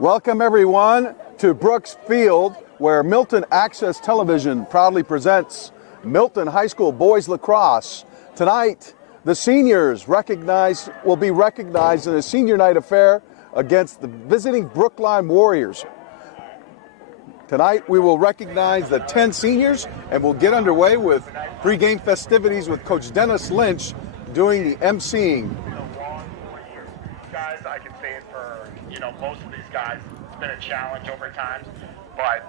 Welcome everyone to Brooks Field, where Milton Access Television proudly presents Milton High School Boys Lacrosse. Tonight, the seniors will be recognized in a senior night affair against the visiting Brookline Warriors. Tonight, we will recognize the 10 seniors, and we'll get underway with pre-game festivities with Coach Dennis Lynch doing the emceeing. Guys, I can say it for, most of these guys, it's been a challenge over time, but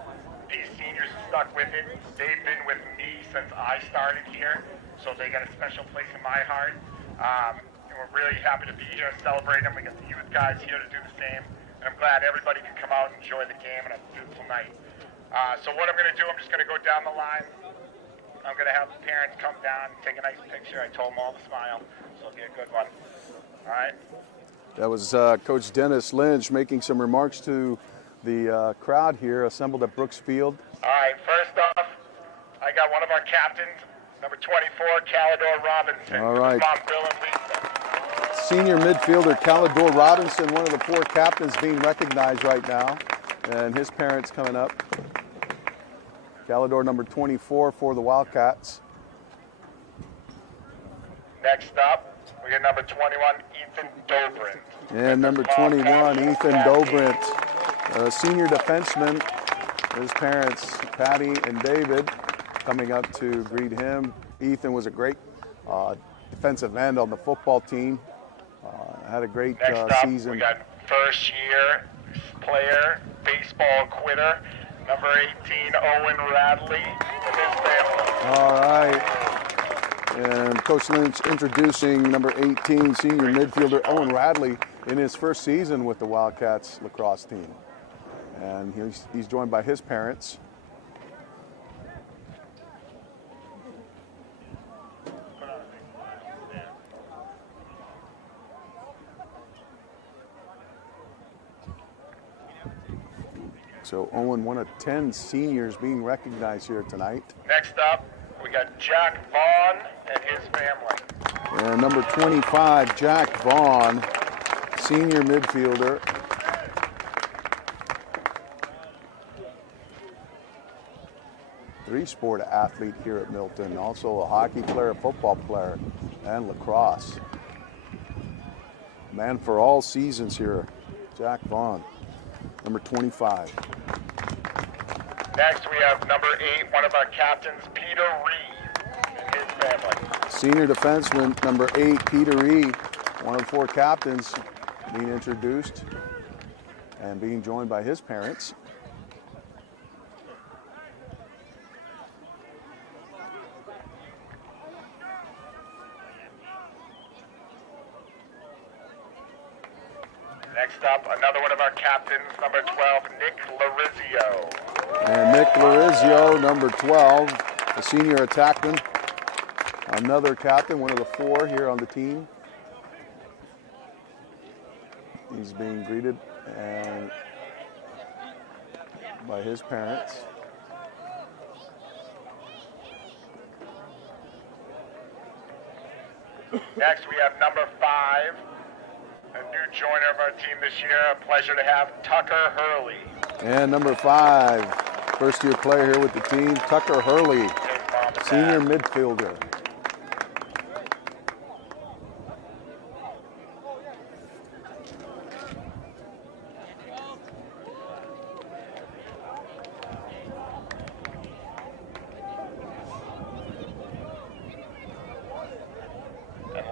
these seniors stuck with it. They've been with me since I started here, so they got a special place in my heart. And we're really happy to be here and celebrate them. We got the youth guys here to do the same, and I'm glad everybody could come out and enjoy the game and a beautiful night. So what I'm going to do, I'm just going to go down the line. I'm going to have the parents come down and take a nice picture. I told them all to smile, so it'll be a good one. All right? That was Coach Dennis Lynch making some remarks to the crowd here assembled at Brooks Field. All right, first off, I got one of our captains, number 24, Calidor Robinson. All right. Mom, Bill, and Lisa. Senior midfielder Calidor Robinson, one of the 4 captains being recognized right now, and his parents coming up. Calidor, number 24 for the Wildcats. Next up, we got number 21, Ethan Dobrindt. And number 21, Ethan Dobrindt, a senior defenseman. His parents, Patty and David, coming up to greet him. Ethan was a great defensive end on the football team. Had a great season. We got first year player, baseball quitter, number 18, Owen Radley, and his family. All right. And Coach Lynch introducing number 18, senior midfielder Owen Radley in his first season with the Wildcats lacrosse team. And he's joined by his parents. So Owen, one of 10 seniors being recognized here tonight. Next up, we got Jack Vaughn and his family. And number 25, Jack Vaughn, senior midfielder. Three-sport athlete here at Milton, also a hockey player, a football player, and lacrosse. Man for all seasons here, Jack Vaughn, number 25. Next, we have number 8, one of our captains, Peter Reed, and his family. Senior defenseman, number 8, Peter Reed, one of the 4 captains being introduced and being joined by his parents. Next up, another one of our captains, number 12, Nick Larizio. And Nick Larizio, number 12, a senior attackman. Another captain, one of the 4 here on the team. He's being greeted and by his parents. Next, we have number 5, a new joiner of our team this year. A pleasure to have Tucker Hurley. And number 5, first-year player here with the team, Tucker Hurley, senior midfielder.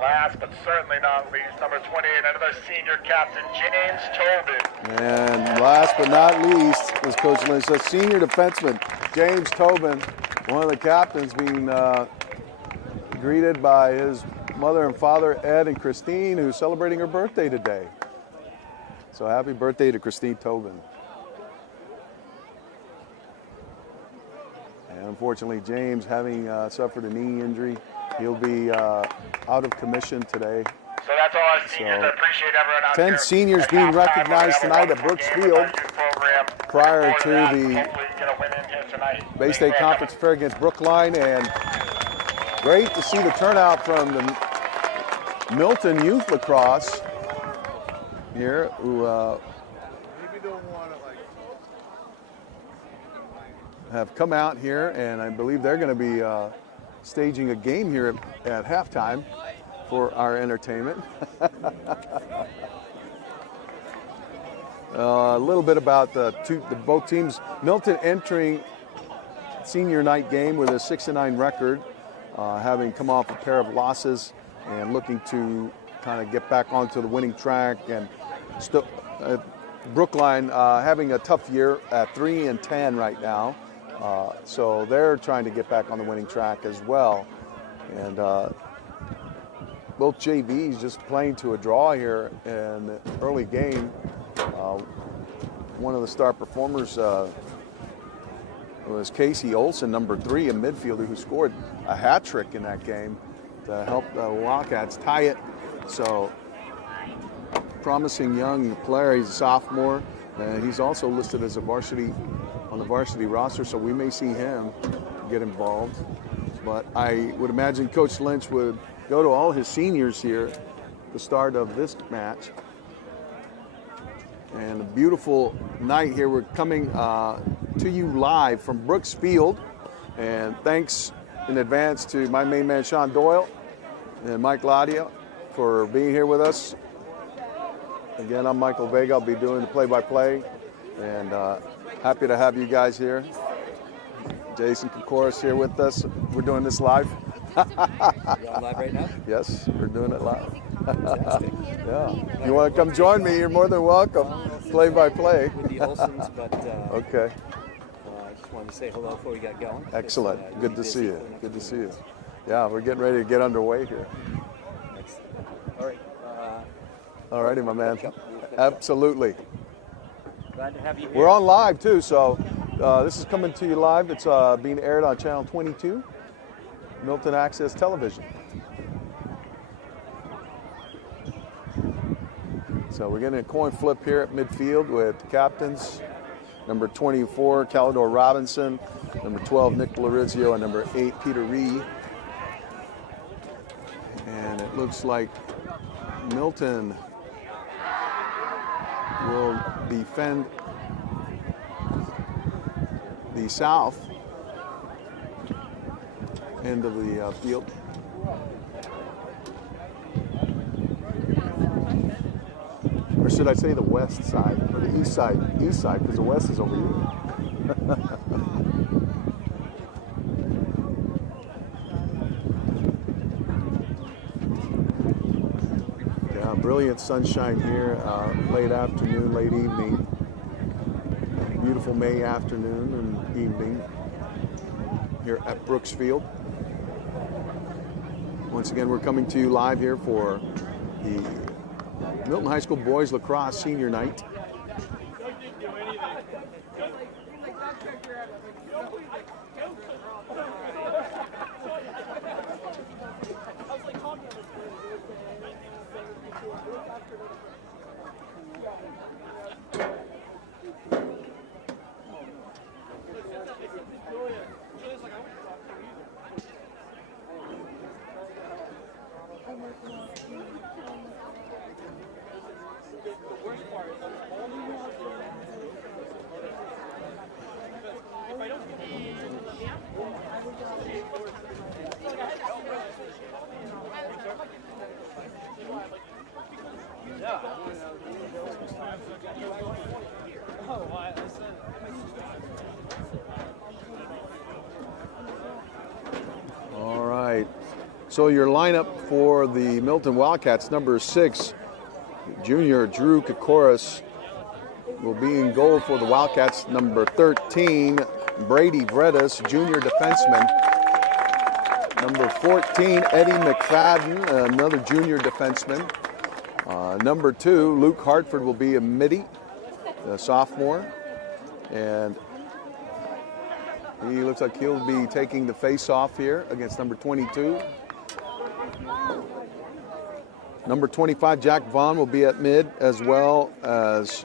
Last but certainly not least, number 28, another senior captain, James Tobin. And last but not least, as Coach Lynch said, senior defenseman, James Tobin, one of the captains being greeted by his mother and father, Ed and Christine, who's celebrating her birthday today. So happy birthday to Christine Tobin. And unfortunately, James, having suffered a knee injury, he'll be out of commission today. So that's all our seniors. I appreciate everyone out 10 there. seniors being recognized tonight at Brooks Field prior to the Bay State Conference Fair against Brookline. And Great to see the turnout from the Milton Youth Lacrosse here, who have come out here, and I believe they're going to be staging a game here at halftime for our entertainment. A little bit about both teams. Milton entering senior night game with a 6-9 record, having come off a pair of losses and looking to kind of get back onto the winning track. And Brookline having a tough year at 3-10 right now, so they're trying to get back on the winning track as well. And both JVs just playing to a draw here in the early game. One of the star performers was Casey Olson, number 3, a midfielder who scored a hat trick in that game to help the Wildcats tie it. So, promising young player. He's a sophomore, and he's also listed as on the varsity roster, so we may see him get involved. But I would imagine Coach Lynch would go to all his seniors here at the start of this match. And a beautiful night here. We're coming to you live from Brooks Field. And thanks in advance to my main man, Sean Doyle, and Mike Ladia for being here with us. Again, I'm Michael Vega. I'll be doing the play-by-play. And happy to have you guys here. Jason Kokoris here with us. We're doing this live. You're on live right now? Yes, we're doing it live. Fantastic. Yeah. If you want to come join me, you're more than welcome. Play by play. With the Olsons, but okay. I just wanted to say hello before we got going. Excellent. Good to see you. Good to see you. Yeah, we're getting ready to get underway here. All right. All righty, my man. Absolutely. Glad to have you here. We're on live too, so this is coming to you live. It's being aired on channel 22, Milton Access Television. So we're getting a coin flip here at midfield with the captains. Number 24, Calidor Robinson. Number 12, Nick Lorizio. And number 8, Peter Ree. And it looks like Milton will defend the south end of the field. Or should I say the west side, or the east side, because the west is over here. Yeah, brilliant sunshine here, late afternoon, late evening. Beautiful May afternoon and evening here at Brooks Field. Once again, we're coming to you live here for the Milton High School Boys Lacrosse Senior Night. All right. So your lineup for the Milton Wildcats, number 6, junior Drew Kokoris will be in goal for the Wildcats. Number 13, Brady Vredas, junior defenseman. Number 14, Eddie McFadden, another junior defenseman. Number 2, Luke Hartford will be a midi, a sophomore. And he looks like he'll be taking the face-off here against number 22. Number 25, Jack Vaughn, will be at mid, as well as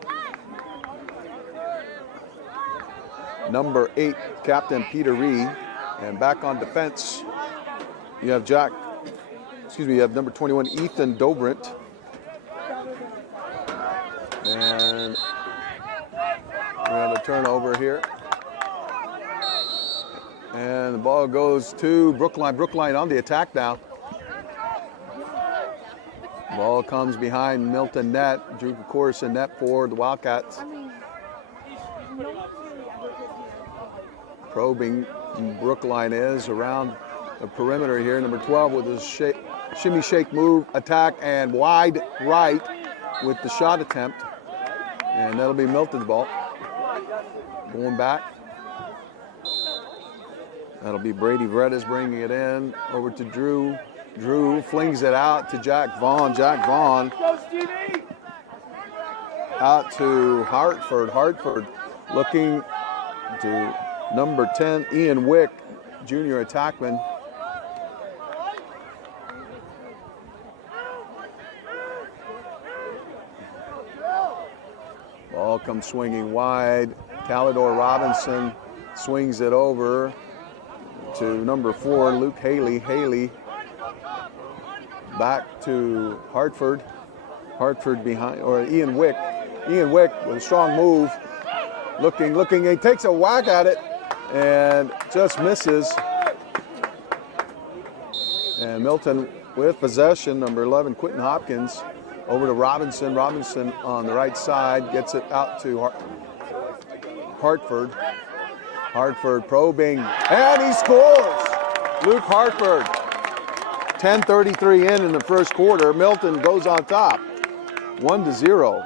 number 8, Captain Peter Ree. And back on defense You have you have number 21, Ethan Dobrint. And we have a turnover here. And the ball goes to Brookline. Brookline on the attack now. Ball comes behind Milton net. Drew Kokorson net for the Wildcats. Probing Brookline is around the perimeter here. Number 12 with his shimmy shake move, attack, and wide right with the shot attempt. And that'll be Milton's ball. Going back. That'll be Brady Vredes bringing it in over to Drew. Drew flings it out to Jack Vaughn. Jack Vaughn out to Hartford. Hartford looking to number 10, Ian Wick, junior attackman. Ball comes swinging wide. Calidor Robinson swings it over to number 4, Luke Haley. Haley back to Hartford. Hartford behind, or Ian Wick. Ian Wick with a strong move. Looking. He takes a whack at it and just misses. And Milton with possession, number 11, Quentin Hopkins, over to Robinson. Robinson on the right side gets it out to Hartford. Hartford probing, and he scores! Luke Hartford. 10:33 in the first quarter. Milton goes on top, 1-0.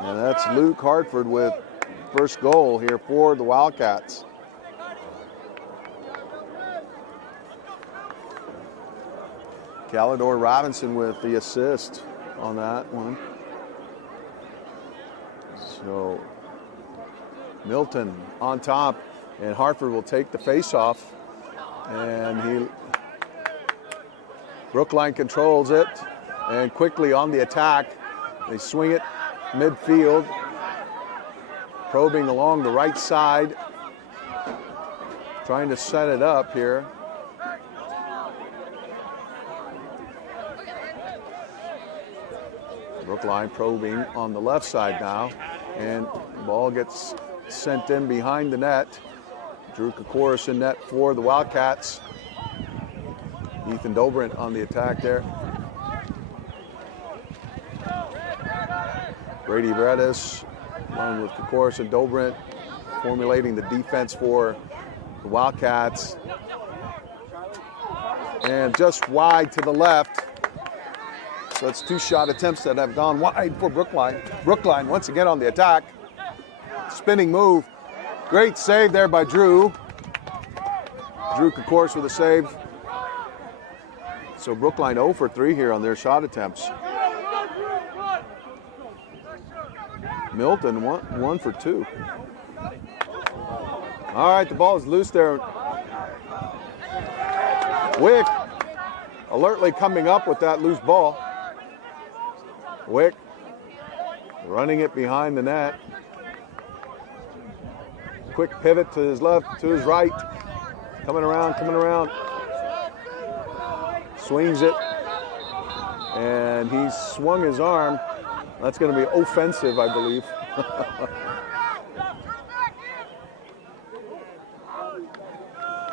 And that's Luke Hartford with first goal here for the Wildcats. Calidor Robinson with the assist on that one. So Milton on top, and Hartford will take the face-off. And Brookline controls it, and quickly on the attack. They swing it midfield, probing along the right side, trying to set it up here. Brookline probing on the left side now, and the ball gets sent in behind the net. Drew Kokorson net for the Wildcats. Ethan Dobrint on the attack there. Brady Vredes along with Kokorson. Dobrint formulating the defense for the Wildcats. And just wide to the left. So it's two shot attempts that have gone wide for Brookline. Brookline once again on the attack. Spinning move. Great save there by Drew. Drew Kokorson with a save. So Brookline 0 for 3 here on their shot attempts. Milton 1 for 2. All right, the ball is loose there. Wick alertly coming up with that loose ball. Wick running it behind the net. Quick pivot to his left, to his right. Coming around. Swings it. And he swung his arm. That's going to be offensive, I believe.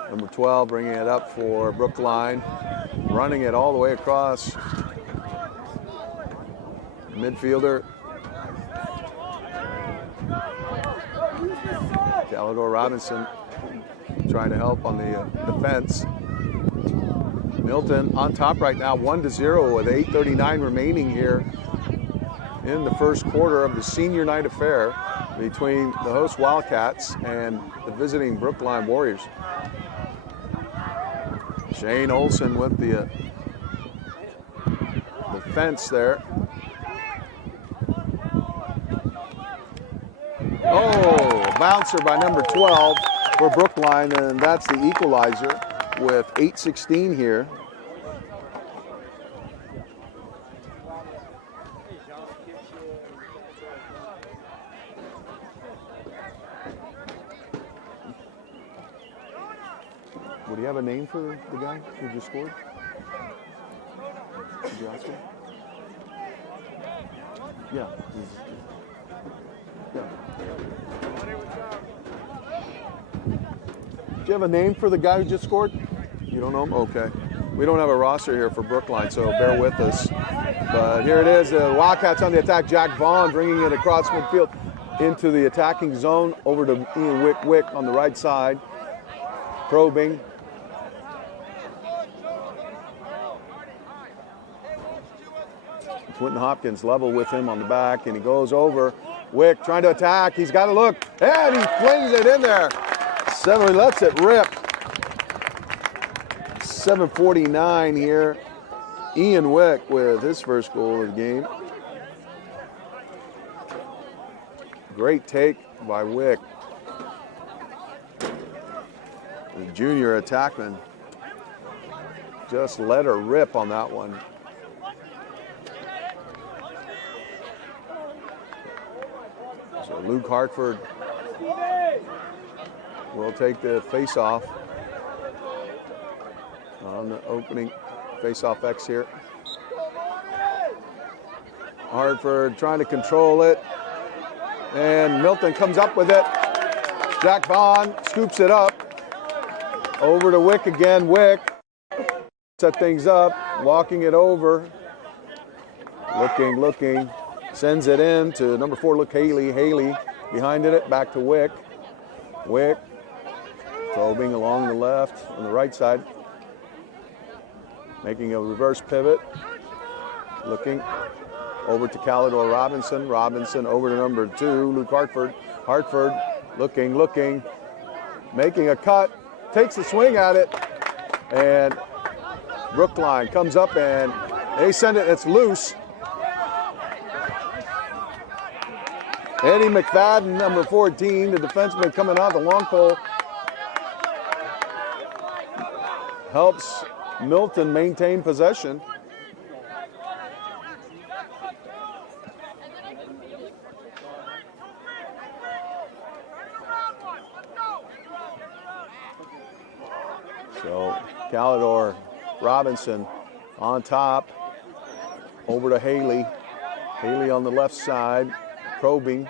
Number 12 bringing it up for Brookline. Running it all the way across. Midfielder. Calidor Robinson trying to help on the defense. Milton on top right now, 1-0 with 8:39 remaining here in the first quarter of the senior night affair between the host Wildcats and the visiting Brookline Warriors. Shane Olson with the defense there. Oh, a bouncer by number 12 for Brookline, and that's the equalizer with 8:16 here. Would he have a name for the guy who just scored? Did you ask him? Yeah. Yeah. Do you have a name for the guy who just scored? You don't know him? Okay. We don't have a roster here for Brookline, so bear with us. But here it is. The Wildcats on the attack. Jack Vaughn bringing it across midfield into the attacking zone. Over to Ian Wick on the right side. Probing. Quentin Hopkins level with him on the back, and he goes over. Wick trying to attack. He's got to look, and he flings it in there. He lets it rip. 7:49 here. Ian Wick with his first goal of the game. Great take by Wick. The junior attackman just let her rip on that one. So Luke Hartford will take the face-off on the opening face-off X here. Hartford trying to control it, and Milton comes up with it. Jack Vaughn scoops it up. Over to Wick again. Wick set things up, walking it over. Looking. Sends it in to number 4, Luke Haley. Haley behind it, back to Wick. Wick probing along the left, on the right side. Making a reverse pivot. Looking over to Calidor Robinson. Robinson over to number 2, Luke Hartford. Hartford looking. Making a cut. Takes a swing at it. And Brookline comes up and they send it. It's loose. Eddie McFadden, number 14, the defenseman coming out the long pole, helps Milton maintain possession. So Calidor Robinson on top, over to Haley. Haley on the left side. Probing,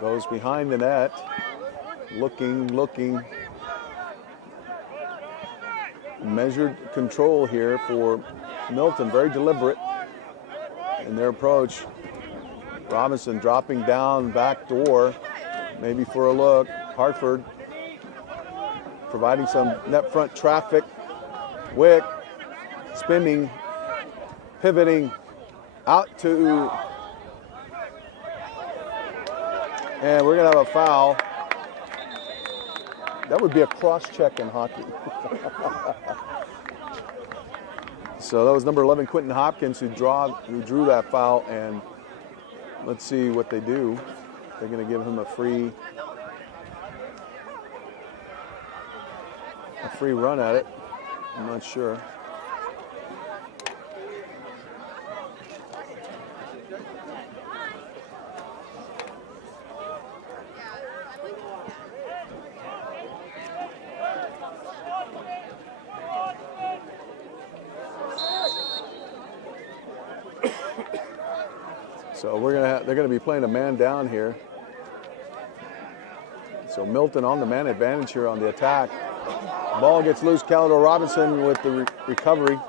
goes behind the net, looking. Measured control here for Milton, very deliberate in their approach. Robinson dropping down, back door, maybe for a look. Hartford providing some net front traffic. Wick spinning, pivoting out to, and we're going to have a foul. That would be a cross-check in hockey. So that was number 11, Quentin Hopkins, who drew that foul, and let's see what they do. They're going to give him a free run at it. I'm not sure. So they're gonna be playing a man down here. So Milton on the man advantage here on the attack. Ball gets loose. Calidor Robinson with the recovery.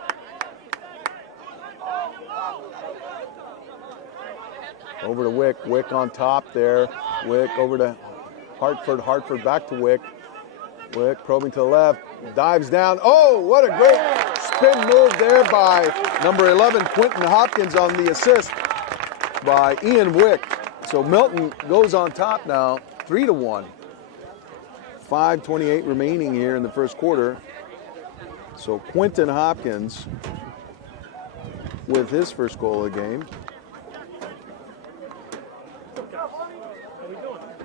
Over to Wick. Wick on top there. Wick over to Hartford. Hartford back to Wick. Wick probing to the left. Dives down. Oh, what a great spin move there by number 11, Quentin Hopkins, on the assist by Ian Wick. So Milton goes on top now, 3-1. 5:28 remaining here in the first quarter. So Quentin Hopkins with his first goal of the game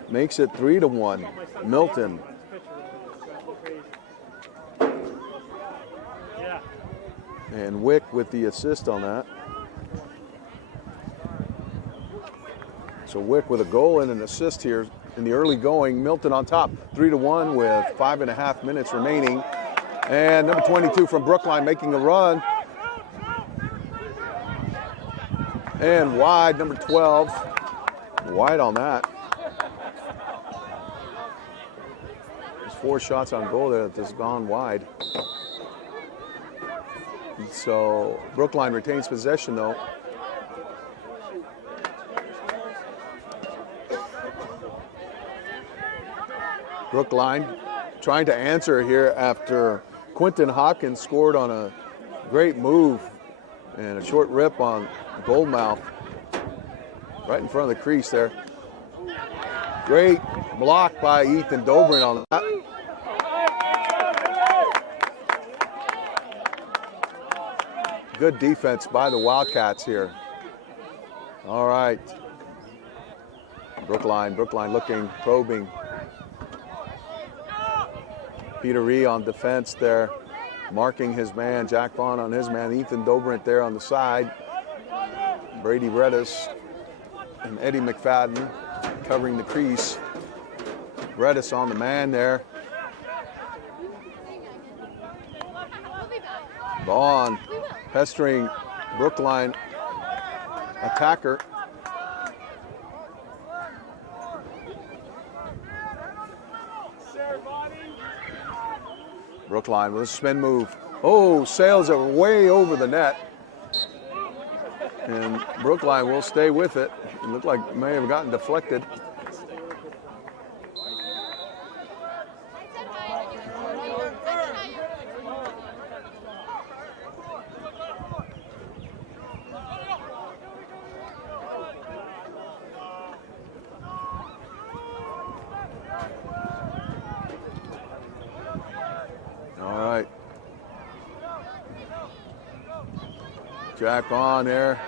makes it 3-1. Milton. And Wick with the assist on that. So Wick with a goal and an assist here in the early going. Milton on top, 3-1 with 5.5 minutes remaining. And number 22 from Brookline making a run. And wide, number 12. Wide on that. There's 4 shots on goal there that has gone wide. So Brookline retains possession though. Brookline trying to answer here after Quentin Hawkins scored on a great move and a short rip on Goldmouth right in front of the crease there. Great block by Ethan Dobrin on that. Good defense by the Wildcats here. All right. Brookline looking, probing. Peter Ree on defense there, marking his man. Jack Vaughn on his man. Ethan Dobrindt there on the side. Brady Redis and Eddie McFadden covering the crease. Redis on the man there. Vaughn pestering Brookline attacker. Brookline with a spin move. Oh, sails it way over the net. And Brookline will stay with it. It looked like it may have gotten deflected. Jack on there,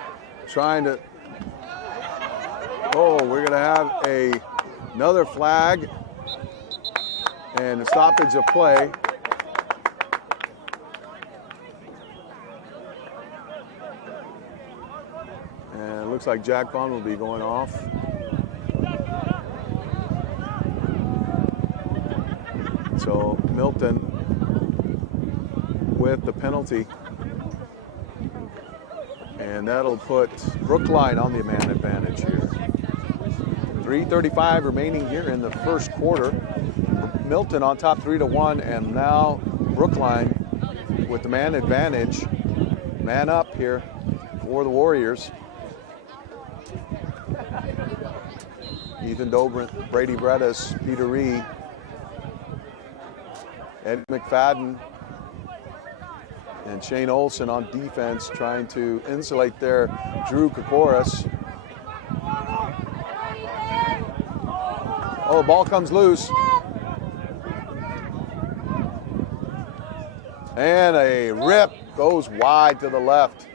trying to. Oh, we're going to have another flag and a stoppage of play. And it looks like Jack Vaughn will be going off. So Milton with the penalty. And that'll put Brookline on the man advantage here. 3:35 remaining here in the first quarter. Milton on top 3-1, and now Brookline with the man advantage. Man up here for the Warriors. Ethan Dobrindt, Brady Bredis, Peter Ree, Ed McFadden, and Shane Olson on defense trying to insulate there Drew Kokoris. Oh, the ball comes loose. And a rip goes wide to the left.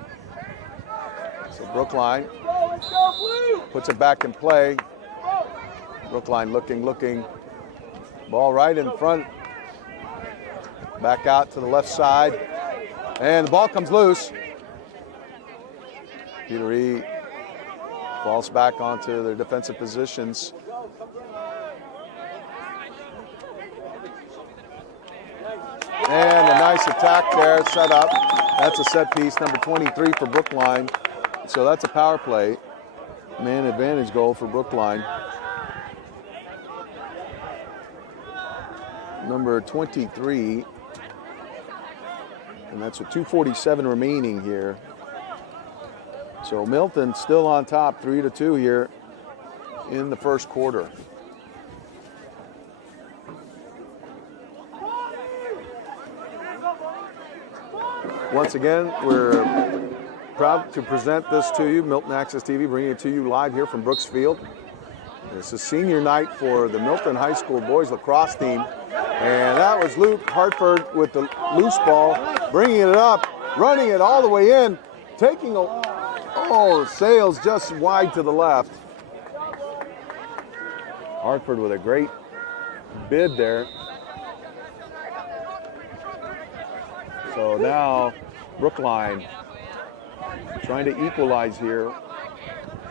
So Brookline puts it back in play. Brookline looking. Ball right in front. Back out to the left side. And the ball comes loose. Peter Ree falls back onto their defensive positions. And a nice attack there, set up. That's a set piece, number 23 for Brookline. So that's a power play. Man advantage goal for Brookline. Number 23. And that's with 2:47 remaining here. So Milton still on top, 3-2 here in the first quarter. Once again, we're proud to present this to you, Milton Access TV, bringing it to you live here from Brooks Field. This is senior night for the Milton High School boys lacrosse team. And that was Luke Hartford with the loose ball, bringing it up, running it all the way in, taking sails just wide to the left. Hartford with a great bid there. So now Brookline trying to equalize here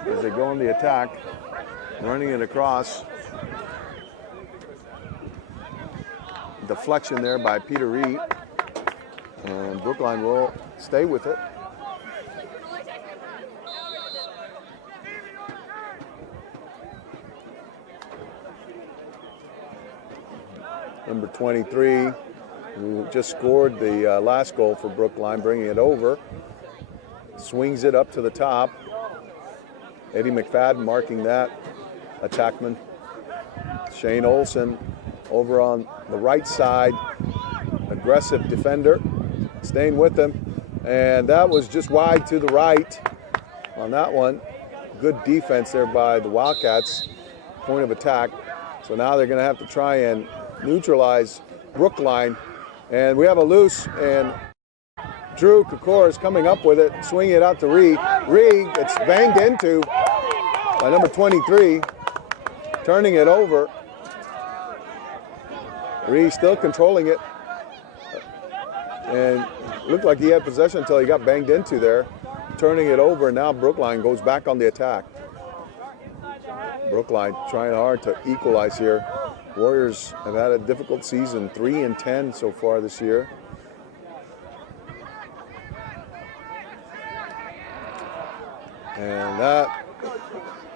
as they go on the attack, running it across. deflection there by Peter Reed. And Brookline will stay with it. Number 23, who just scored the last goal for Brookline, bringing it over. Swings it up to the top. Eddie McFadden marking that attackman. Shane Olson over on the right side. Aggressive defender, staying with him. And that was just wide to the right on that one. Good defense there by the Wildcats. Point of attack. So now they're going to have to try and neutralize Brookline. And we have a loose, and Drew Kokor is coming up with it, swinging it out to Reed. Reed gets banged into by number 23, turning it over. Reed still controlling it. And looked like he had possession until he got banged into there. Turning it over, and now Brookline goes back on the attack. Brookline trying hard to equalize here. Warriors have had a difficult season, 3-10 so far this year. And that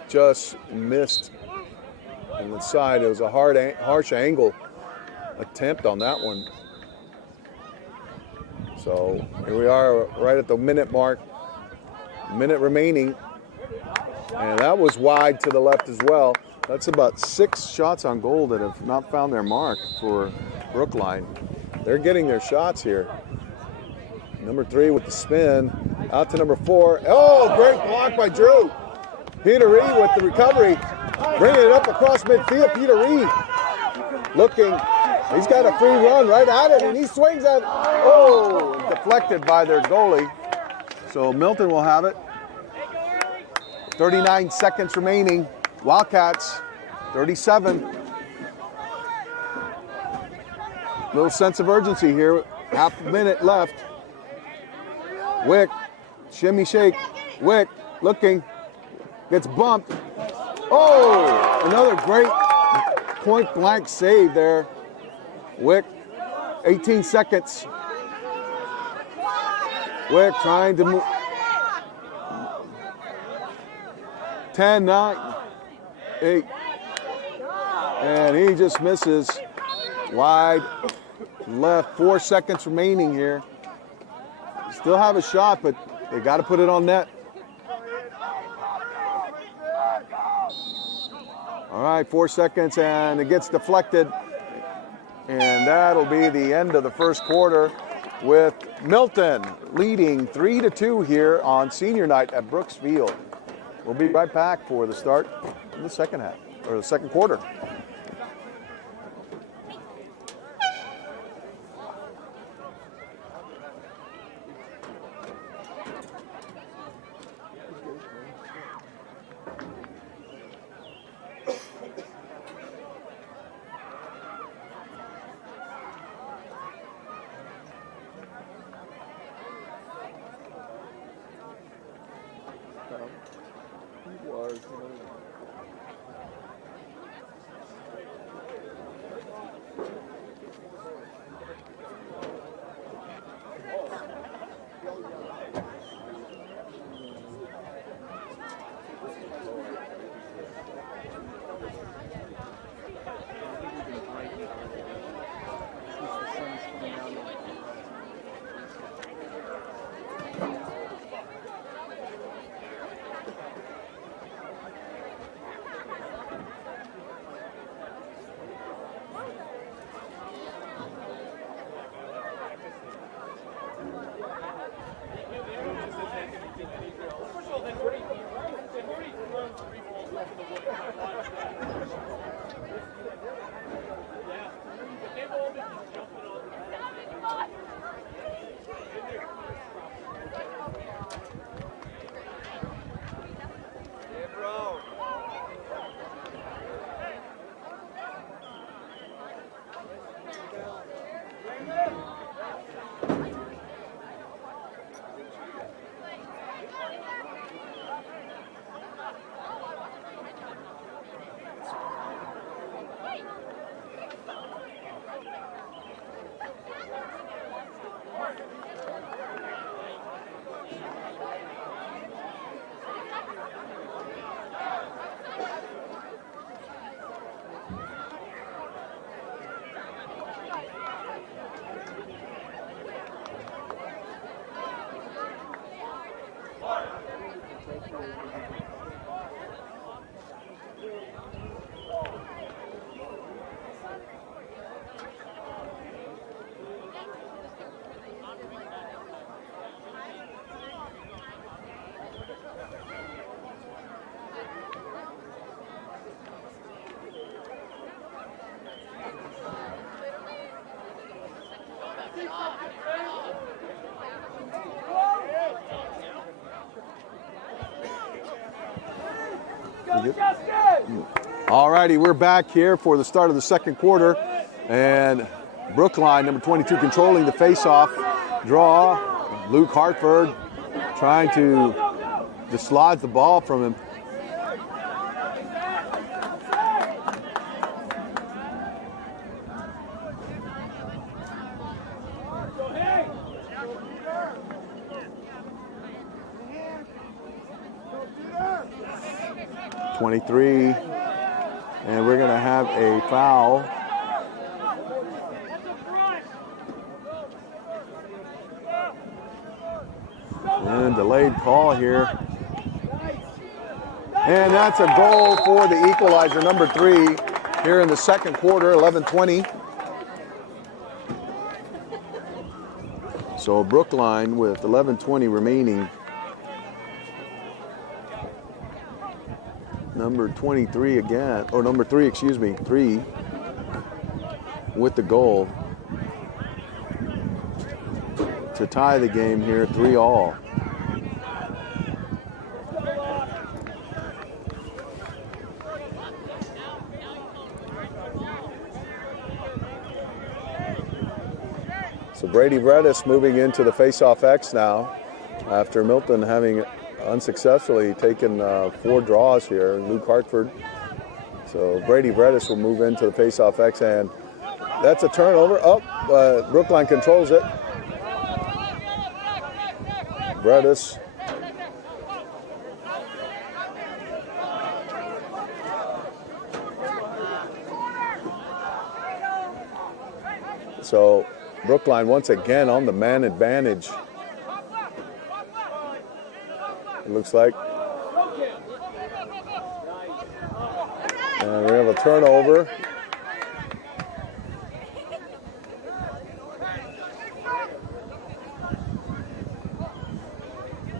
just missed on the side. It was a harsh angle attempt on that one. So here we are right at the minute mark. Minute remaining. And that was wide to the left as well. That's about 6 shots on goal that have not found their mark for Brookline. They're getting their shots here. Number 3 with the spin. Out to number 4. Oh, great block by Drew. Peter Reed with the recovery. Bringing it up across midfield. Peter Reed looking. He's got a free run right at it, and he swings at it. Oh, deflected by their goalie. So Milton will have it. 39 seconds remaining. Wildcats, 37. Little sense of urgency here. Half a minute left. Wick, shimmy shake. Wick looking, gets bumped. Oh, another great point blank save there. Wick, 18 seconds. Wick trying to move. 10, 9, 8. And he just misses. Wide left, 4 seconds remaining here. Still have a shot, but they got to put it on net. All right, 4 seconds, and it gets deflected. And that'll be the end of the first quarter with Milton leading 3-2 here on senior night at Brooks Field. We'll be right back for the start of the second half, or the second quarter. All righty, we're back here for the start of the second quarter. And Brookline, number 22, controlling the face-off draw. Luke Hartford trying to dislodge the ball from him. .23, and we're going to have a foul. And delayed call here. And that's a goal for the equalizer, number 3, here in the second quarter, 11:20. So Brookline with 11:20 remaining. Number 23 again, or number 3, excuse me, 3 with the goal to tie the game here, 3-all. So Brady Redis moving into the face-off X now after Milton having unsuccessfully taken 4 draws here. Luke Hartford. So Brady Redis will move into the face-off X, and that's a turnover. Brookline controls it. Redis. So Brookline once again on the man advantage. It looks like. And we have a turnover.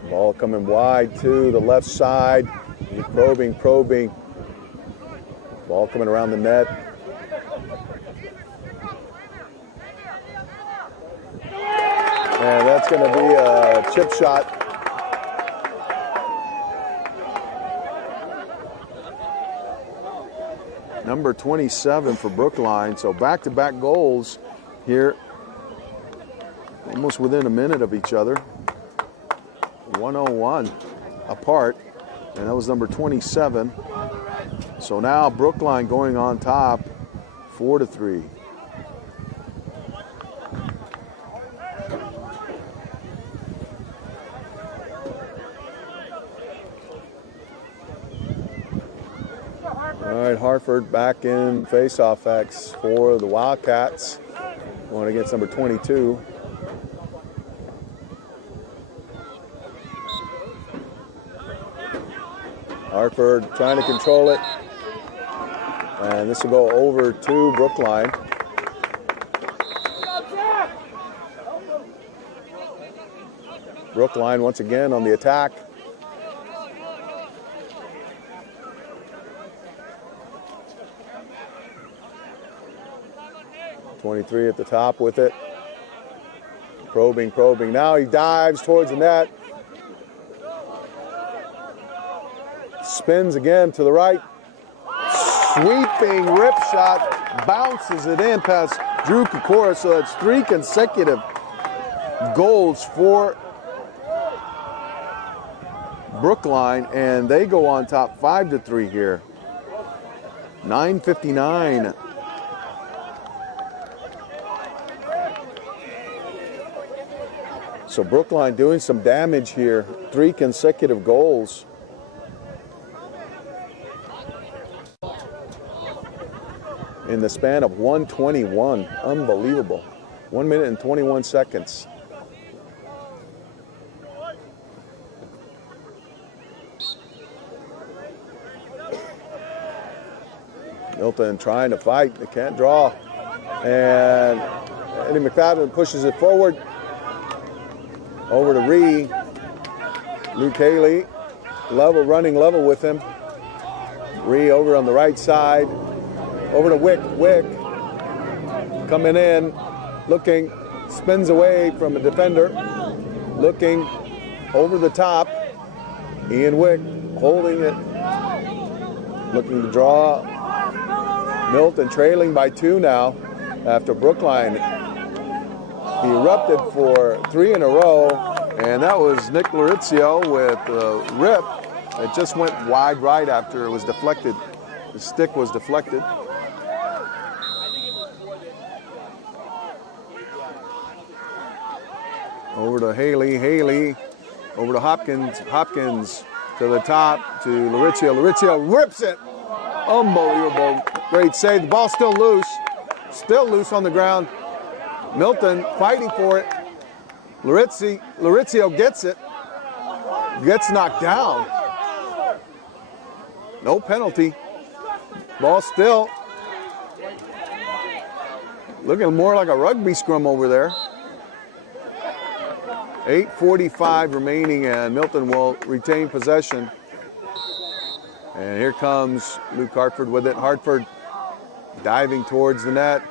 Ball coming wide to the left side. Probing. Ball coming around the net. And that's going to be a chip shot. Number 27 for Brookline. So back-to-back goals here, almost within a minute of each other. 101 apart, and that was number 27. So now Brookline going on top, 4-3. All right, Hartford back in face-off X for the Wildcats, going against number 22. Hartford trying to control it, and this will go over to Brookline. Brookline once again on the attack. .23 at the top with it. Probing. Now he dives towards the net. Spins again to the right. Sweeping rip shot. Bounces it in past Drew Kokora. So that's 3 consecutive goals for Brookline. And they go on top 5-3 here. 9:59. So Brookline doing some damage here. 3 consecutive goals. In the span of 1:21. Unbelievable. 1 minute and 21 seconds. Milton trying to fight. They can't draw. And Eddie McFadden pushes it forward. Over to Ree. Luke Haley, running level with him. Ree over on the right side. Over to Wick. Coming in, looking, spins away from a defender. Looking over the top. Ian Wick holding it. looking to draw. Milton trailing by 2 now after Brookline erupted for 3 in a row, and that was Nick Laurizio with a rip. It just went wide right after it was deflected. The stick was deflected. Over to Haley, over to Hopkins to the top to Laurizio rips it. Unbelievable, great save. The ball's still loose on the ground. Milton fighting for it. Laurizio gets it, gets knocked down. No penalty. Ball still. Looking more like a rugby scrum over there. 8:45 remaining, and Milton will retain possession. And here comes Luke Hartford with it. Hartford diving towards the net.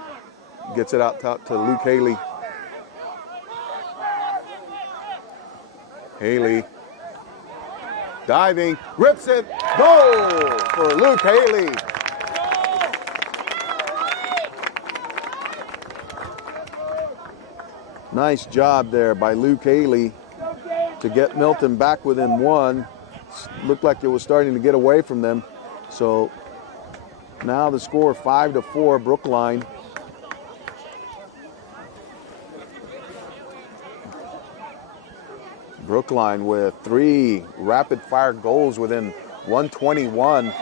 Gets it out top to Luke Haley. Haley diving, rips it, goal for Luke Haley. Nice job there by Luke Haley to get Milton back within 1. Looked like it was starting to get away from them. So now the score 5-4 Brookline. Brookline with 3 rapid fire goals within 121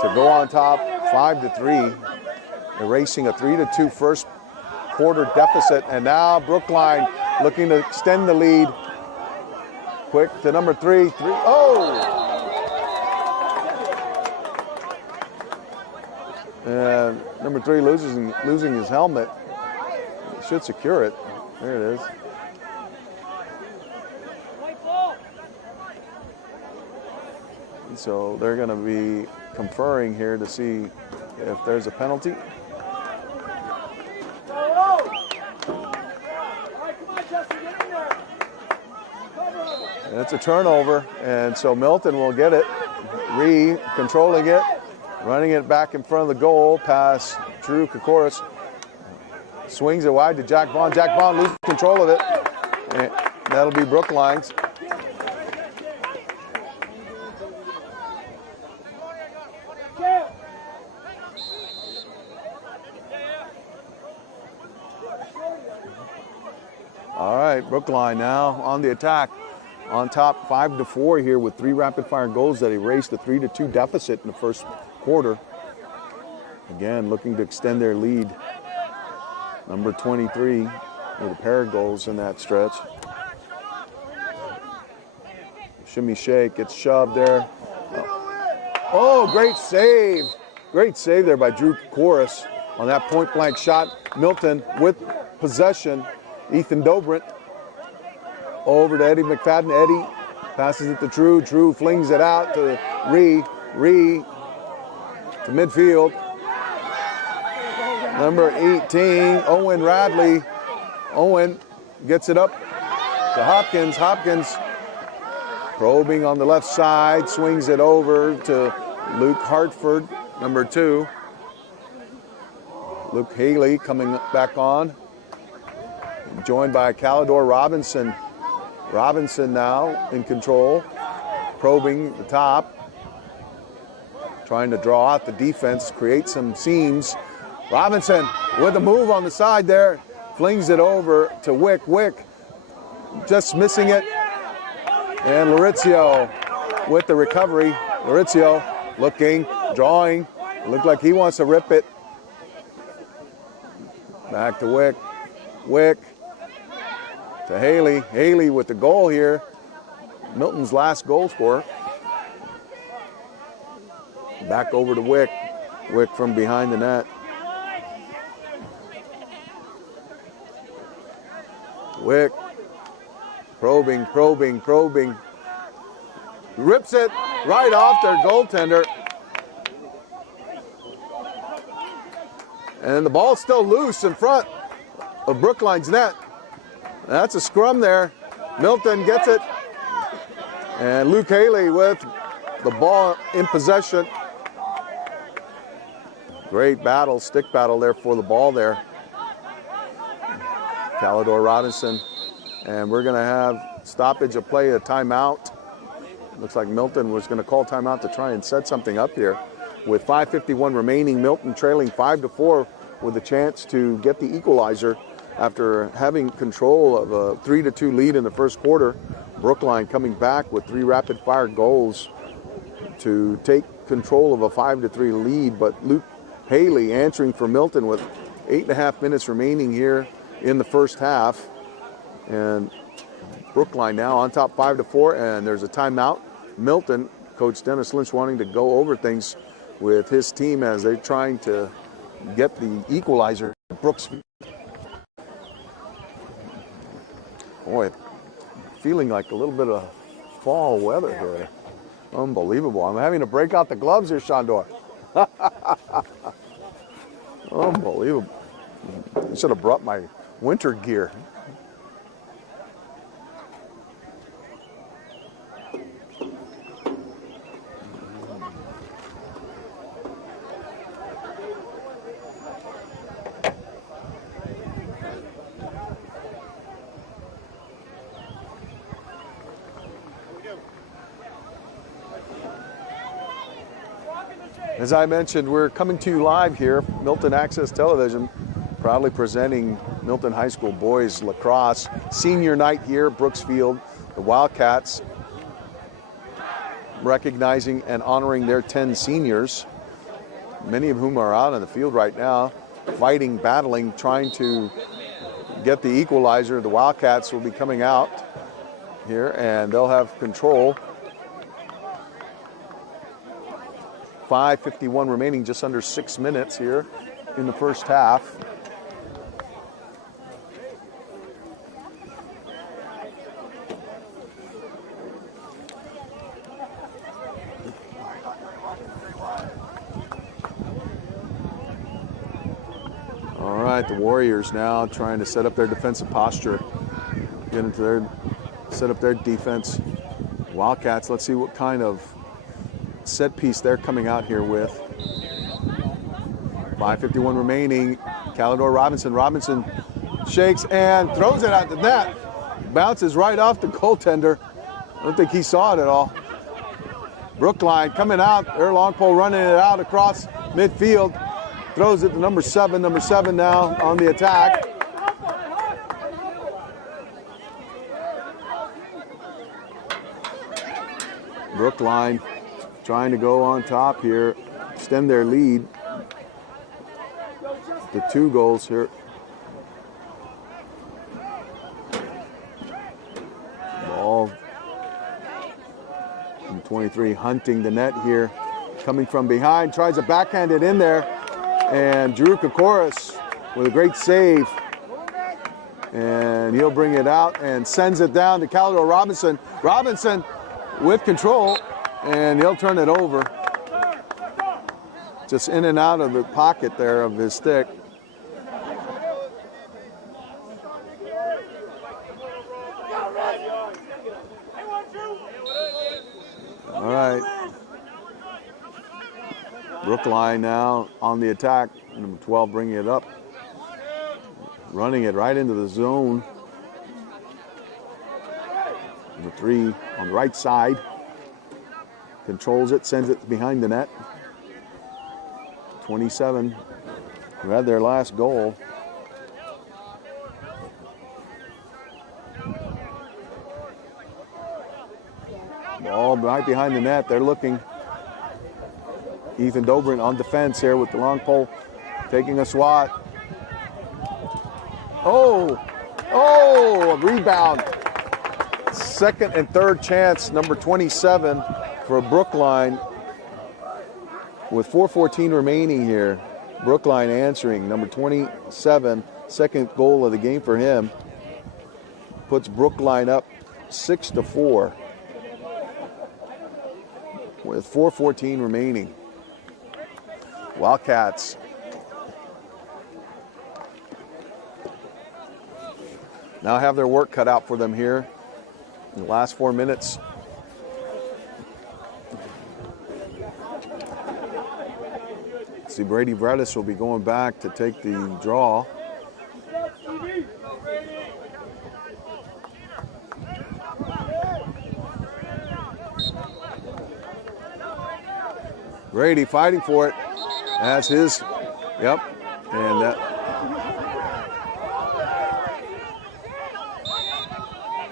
to go on top 5-3, erasing a 3-2 first quarter deficit. And now Brookline looking to extend the lead. Quick to number 3. Oh! And number 3 losing his helmet. Should secure it. There it is. So they're going to be conferring here to see if there's a penalty. And it's a turnover, and so Milton will get it. Controlling it, running it back in front of the goal, past Drew Kokoris. Swings it wide to Jack Vaughn. Jack Vaughn loses control of it, and that'll be Brookline's. All right, Brookline now on the attack. On top 5-4 here with 3 rapid fire goals that erased the 3-2 deficit in the first quarter. Again, looking to extend their lead. Number 23 with a pair of goals in that stretch. Shimmy shake, gets shoved there. Oh, great save. Great save there by Drew Kokoris on that point blank shot. Milton with possession. Ethan Dobrint over to Eddie McFadden. Eddie passes it to Drew. Drew flings it out to Ree to midfield. Number 18, Owen Radley. Owen gets it up to Hopkins. Hopkins probing on the left side, swings it over to Luke Hartford, number 2. Luke Haley coming back on, joined by Calidor Robinson. Robinson now in control, probing the top, trying to draw out the defense, create some seams. Robinson with a move on the side there, flings it over to Wick. Wick just missing it. And Laurizio with the recovery. Laurizio looking, drawing. It looked like he wants to rip it. Back to Wick. Wick to Haley. Haley with the goal here. Milton's last goal scorer. Back over to Wick. Wick from behind the net. Wick probing. Rips it right off their goaltender. And the ball's still loose in front of Brookline's net. That's a scrum there. Milton gets it. And Luke Haley with the ball in possession. Great battle, stick battle there for the ball there. Calidor Robinson. And we're going to have stoppage of play, a timeout. Looks like Milton was going to call timeout to try and set something up here. With 5:51 remaining, Milton trailing 5-4 with a chance to get the equalizer after having control of a 3-2 lead in the first quarter. Brookline coming back with 3 rapid-fire goals to take control of a 5-3 lead, but Luke Haley answering for Milton with 8.5 minutes remaining here in the first half. And Brookline now on top 5-4, and there's a timeout. Milton, Coach Dennis Lynch wanting to go over things with his team as they're trying to get the equalizer. Brooks. Boy, feeling like a little bit of fall weather here. Unbelievable. I'm having to break out the gloves here, Shandor. Unbelievable. I should have brought my winter gear. As I mentioned, we're coming to you live here, Milton Access Television, proudly presenting Milton High School boys lacrosse. Senior night here, Brooksfield, the Wildcats recognizing and honoring their 10 seniors, many of whom are out on the field right now, fighting, battling, trying to get the equalizer. The Wildcats will be coming out here and they'll have control. 5:51 remaining, just under 6 minutes here in the first half. All right, the Warriors now trying to set up their defensive posture, get into their, set up their defense. Wildcats, let's see what kind of set piece they're coming out here with. 5:51 remaining. Calidor Robinson. Robinson shakes and throws it at the net. Bounces right off the goaltender. I don't think he saw it at all. Brookline coming out. Their long pole running it out across midfield. Throws it to number 7. Number 7 now on the attack. Brookline trying to go on top here, extend their lead to 2 goals here. Ball from 23 hunting the net here, coming from behind, tries to backhand it in there, and Drew Kokoris with a great save. And he'll bring it out and sends it down to Calidor Robinson. Robinson with control. And he'll turn it over. Just in and out of the pocket there of his stick. All right. Brookline now on the attack. Number 12 bringing it up. Running it right into the zone. Number 3 on the right side. Controls it, sends it behind the net. 27, who had their last goal. Ball right behind the net. They're looking. Ethan Dobrin on defense here with the long pole, taking a swat. Oh, a rebound. Second and third chance, number 27. For Brookline with 4:14 remaining here. Brookline answering, number 27, second goal of the game for him. Puts Brookline up 6-4 with 4:14 remaining. Wildcats now have their work cut out for them here in the last 4 minutes. See, Brady Bredis will be going back to take the draw. Brady fighting for it. That's his. Yep. And that.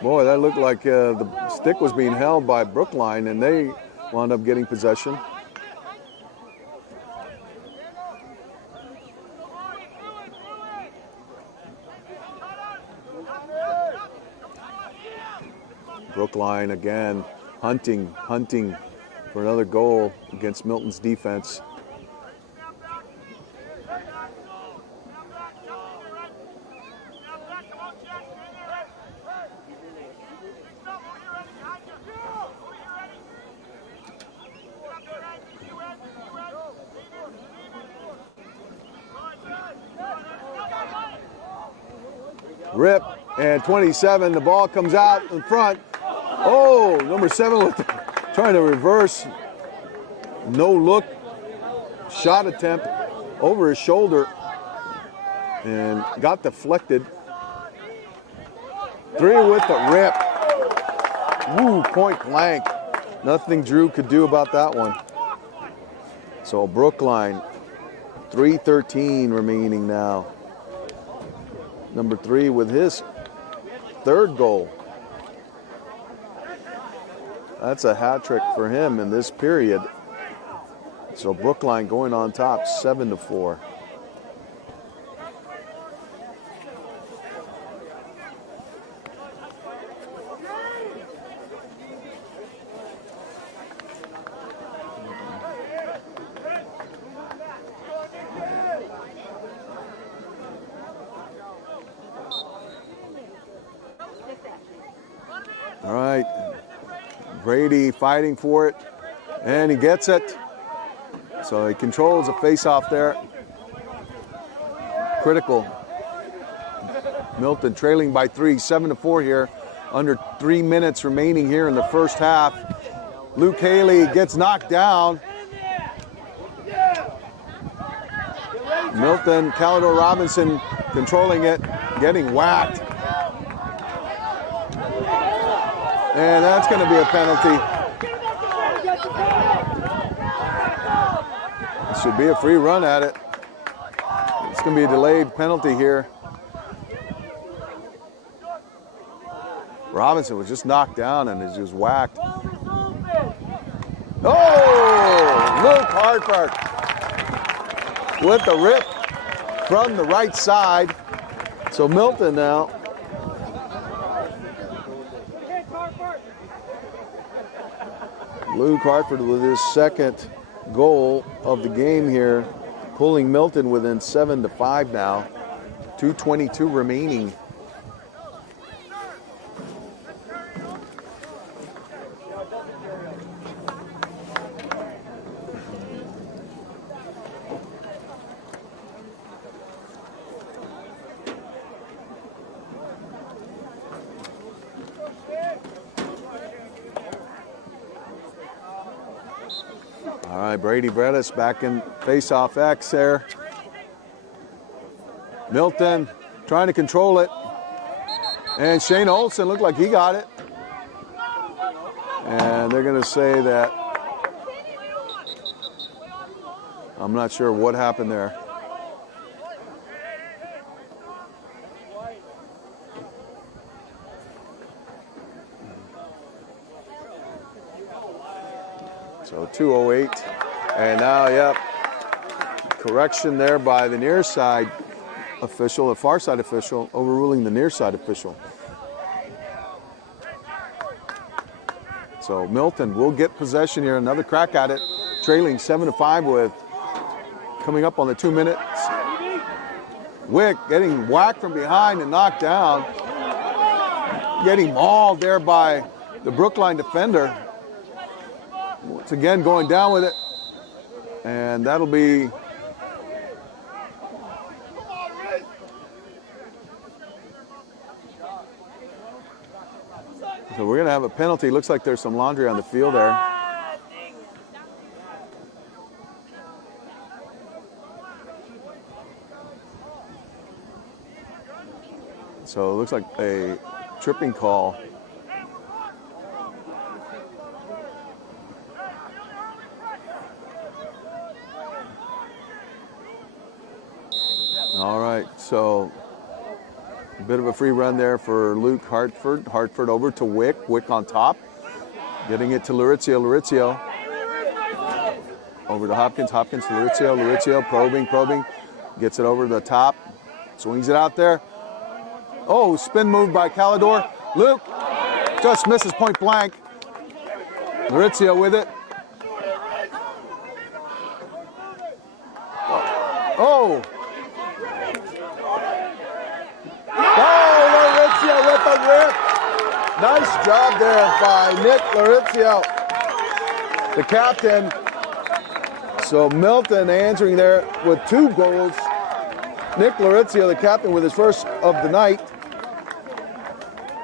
Boy, that looked like the stick was being held by Brookline, and they wound up getting possession. Brookline again, hunting for another goal against Milton's defense. Rip, and 27, the ball comes out in front. Oh, number 7 with trying to reverse. No look shot attempt over his shoulder and got deflected. 3 with the rip. Woo, point blank. Nothing Drew could do about that one. So Brookline, 3:13 remaining now. Number 3 with his 3rd goal. That's a hat trick for him in this period. So Brookline going on top, 7-4. All right, Brady fighting for it, and he gets it. So he controls the face-off there. Critical. Milton trailing by 3, 7-4 here. Under 3 minutes remaining here in the first half. Luke Haley gets knocked down. Milton, Calidor Robinson controlling it, getting whacked. And that's going to be a penalty. Should be a free run at it. It's going to be a delayed penalty here. Robinson was just knocked down and is just whacked. Oh, Luke Hartford with the rip from the right side. So Milton now. Luke Hartford with his 2nd goal of the game here, pulling Milton within 7-5 now. 2:22 remaining. All right, Brady Bredis back in face-off X there. Milton trying to control it. And Shane Olsen looked like he got it. And they're going to say that. I'm not sure what happened there. So 2:08, and now, yep, correction there by the near side official, the far side official, overruling the near side official. So Milton will get possession here, another crack at it, trailing 7-5 with coming up on the 2 minutes. Wick getting whacked from behind and knocked down, getting mauled there by the Brookline defender. Once again, going down with it, and that'll be so we're going to have a penalty. Looks like there's some laundry on the field there. So it looks like a tripping call. All right, so a bit of a free run there for Luke Hartford. Hartford over to Wick. Wick on top. Getting it to Laurizio. Laurizio over to Hopkins. Hopkins to Laurizio. Laurizio probing. Gets it over to the top. Swings it out there. Oh, spin move by Calidor. Luke just misses point blank. Laurizio with it. Oh. Laurizio with the rip. Nice job there by Nick Laurizio, the captain. So Milton answering there with 2 goals. Nick Laurizio, the captain, with his first of the night,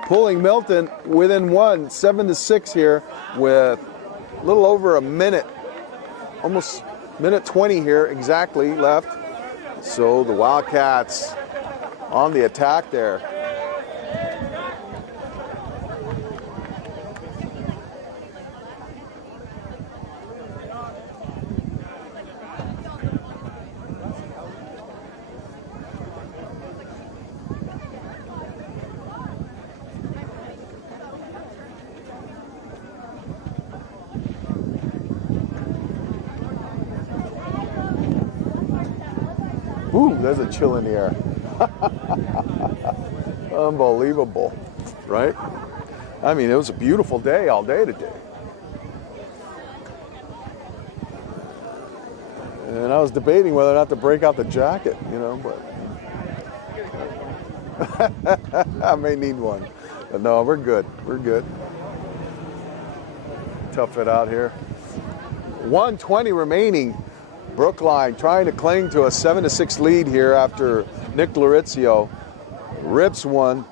pulling Milton within 1, 7-6 here with a little over a minute, almost minute 20 here exactly left. So the Wildcats on the attack there. Ooh, there's a chill in the air. Unbelievable, right? I mean, it was a beautiful day all day today. And I was debating whether or not to break out the jacket, you know, but I may need one. But no, we're good. We're good. Tough it out here. 1:20 remaining. Brookline trying to cling to a 7-6 lead here after Nick Laurizio rips one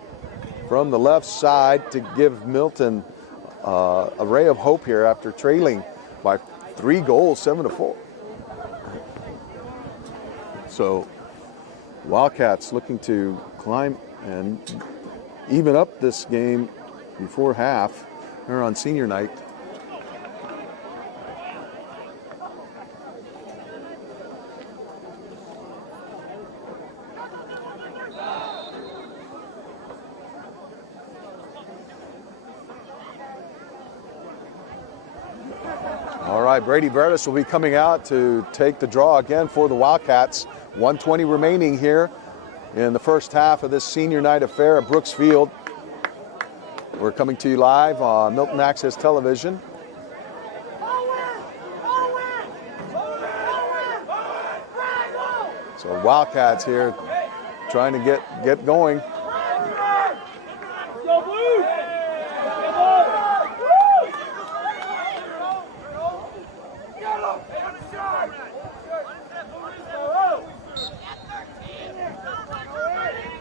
from the left side to give Milton a ray of hope here after trailing by 3 goals, 7-4. So Wildcats looking to climb and even up this game before half here on senior night. All right, Brady Verdes will be coming out to take the draw again for the Wildcats. 1:20 remaining here in the first half of this senior night affair at Brooks Field. We're coming to you live on Milton Access Television. So Wildcats here trying to get going.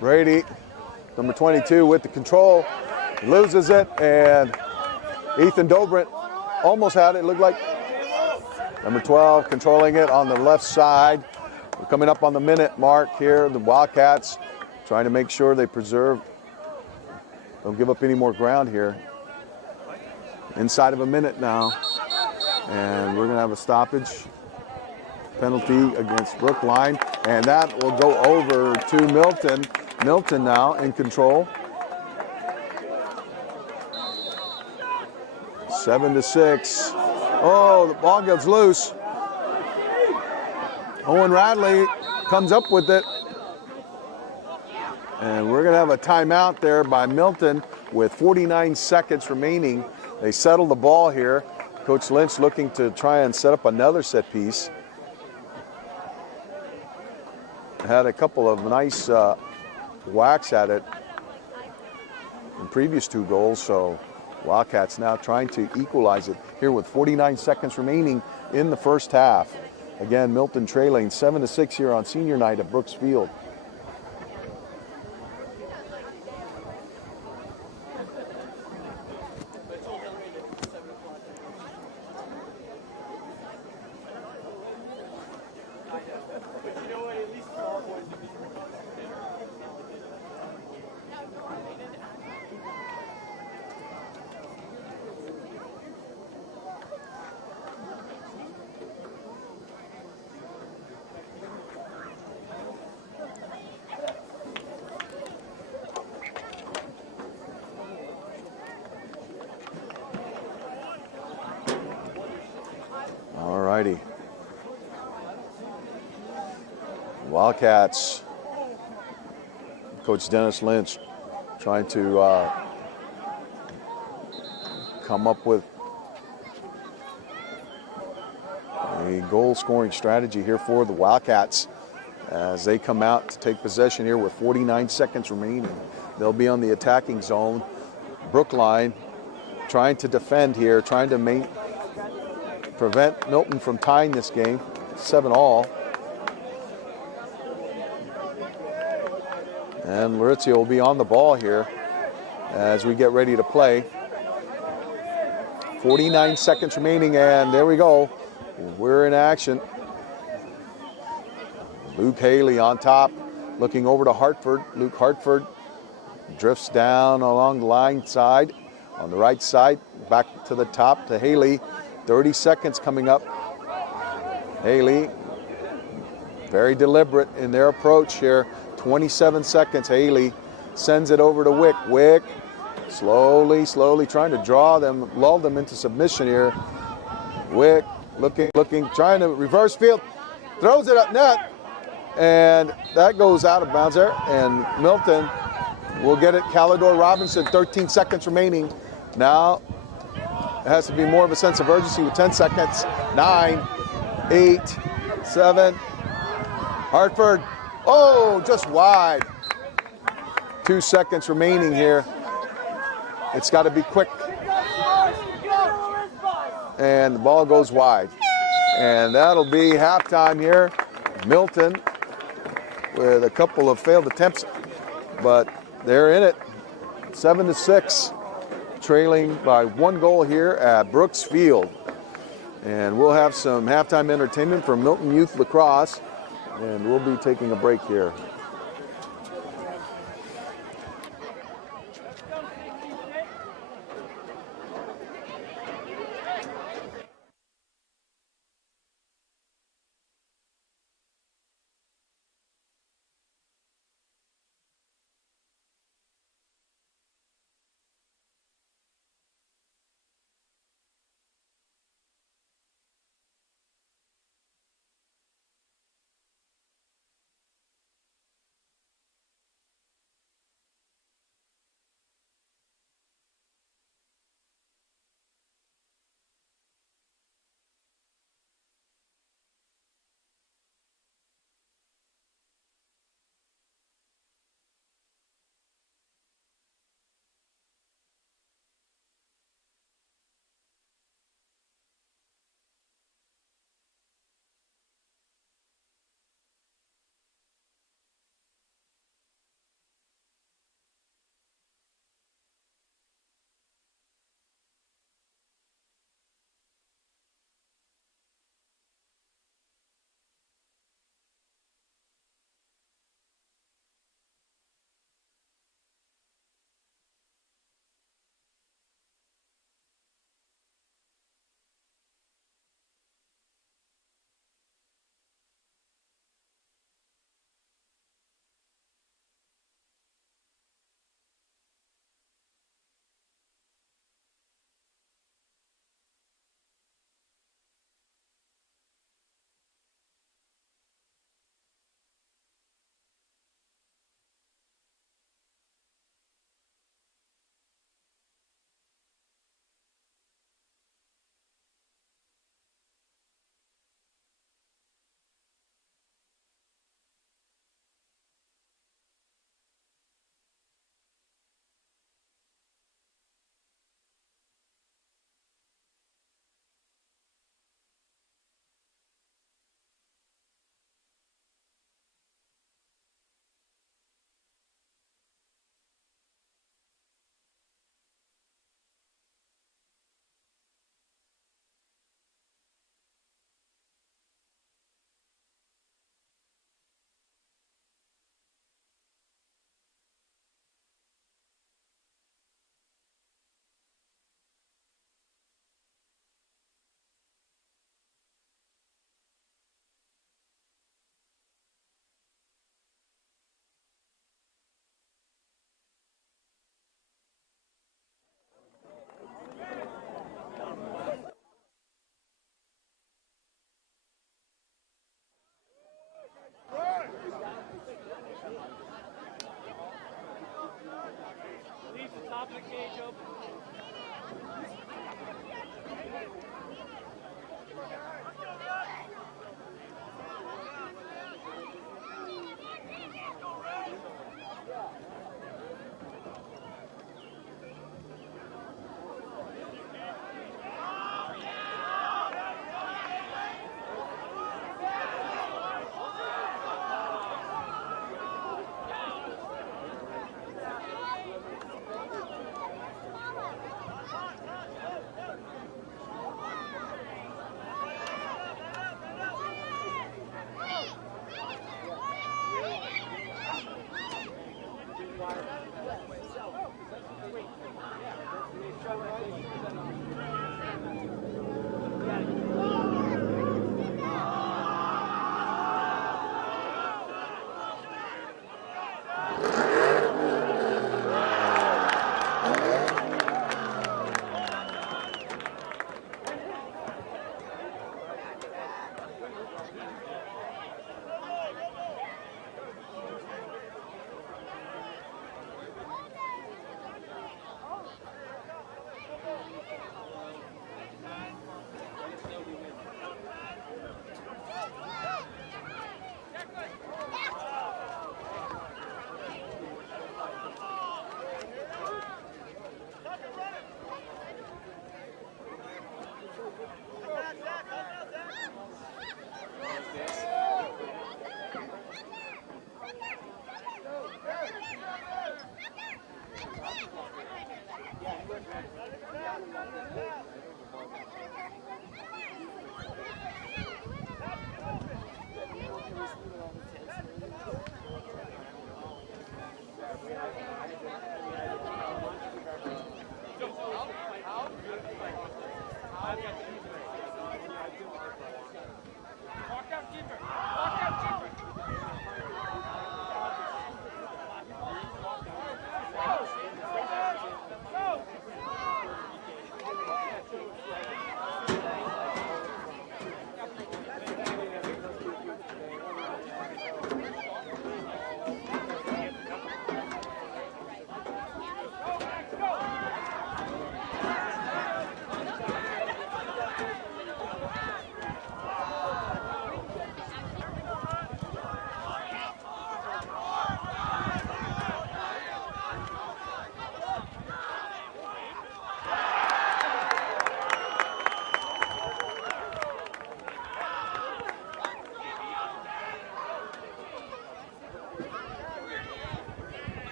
Brady, number 22 with the control, loses it, and Ethan Dobrindt almost had it. It looked like number 12 controlling it on the left side. We're coming up on the minute mark here. The Wildcats trying to make sure they preserve, don't give up any more ground here. Inside of a minute now, and we're going to have a stoppage penalty against Brookline, and that will go over to Milton. Milton now in control. 7-6. Oh, the ball gets loose. Owen Radley comes up with it. And we're going to have a timeout there by Milton with 49 seconds remaining. They settle the ball here. Coach Lynch looking to try and set up another set piece. Had a couple of nice whacks at it in previous 2 goals, so Wildcats now trying to equalize it here with 49 seconds remaining in the first half. Again, Milton trailing 7-6 here on senior night at Brooks Field. Wildcats. Coach Dennis Lynch trying to come up with a goal-scoring strategy here for the Wildcats as they come out to take possession here with 49 seconds remaining. They'll be on the attacking zone. Brookline trying to defend here, trying to prevent Milton from tying this game, 7-all. And Laurizio will be on the ball here as we get ready to play. 49 seconds remaining, and there we go. We're in action. Luke Haley on top, looking over to Hartford. Luke Hartford drifts down along the line side. On the right side, back to the top to Haley. 30 seconds coming up. Haley, very deliberate in their approach here. 27 seconds. Haley sends it over to Wick. Wick slowly trying to draw them, lull them into submission here. Wick looking, trying to reverse field, throws it up net, and that goes out of bounds there. And Milton will get it. Calidor Robinson, 13 seconds remaining. Now it has to be more of a sense of urgency with 10 seconds. 9, 8, 7. Hartford, oh, just wide. 2 seconds remaining here. It's got to be quick. And the ball goes wide. And that'll be halftime here. Milton with a couple of failed attempts, but they're in it. 7-6, trailing by 1 goal here at Brooks Field. And we'll have some halftime entertainment from Milton Youth Lacrosse, and we'll be taking a break here.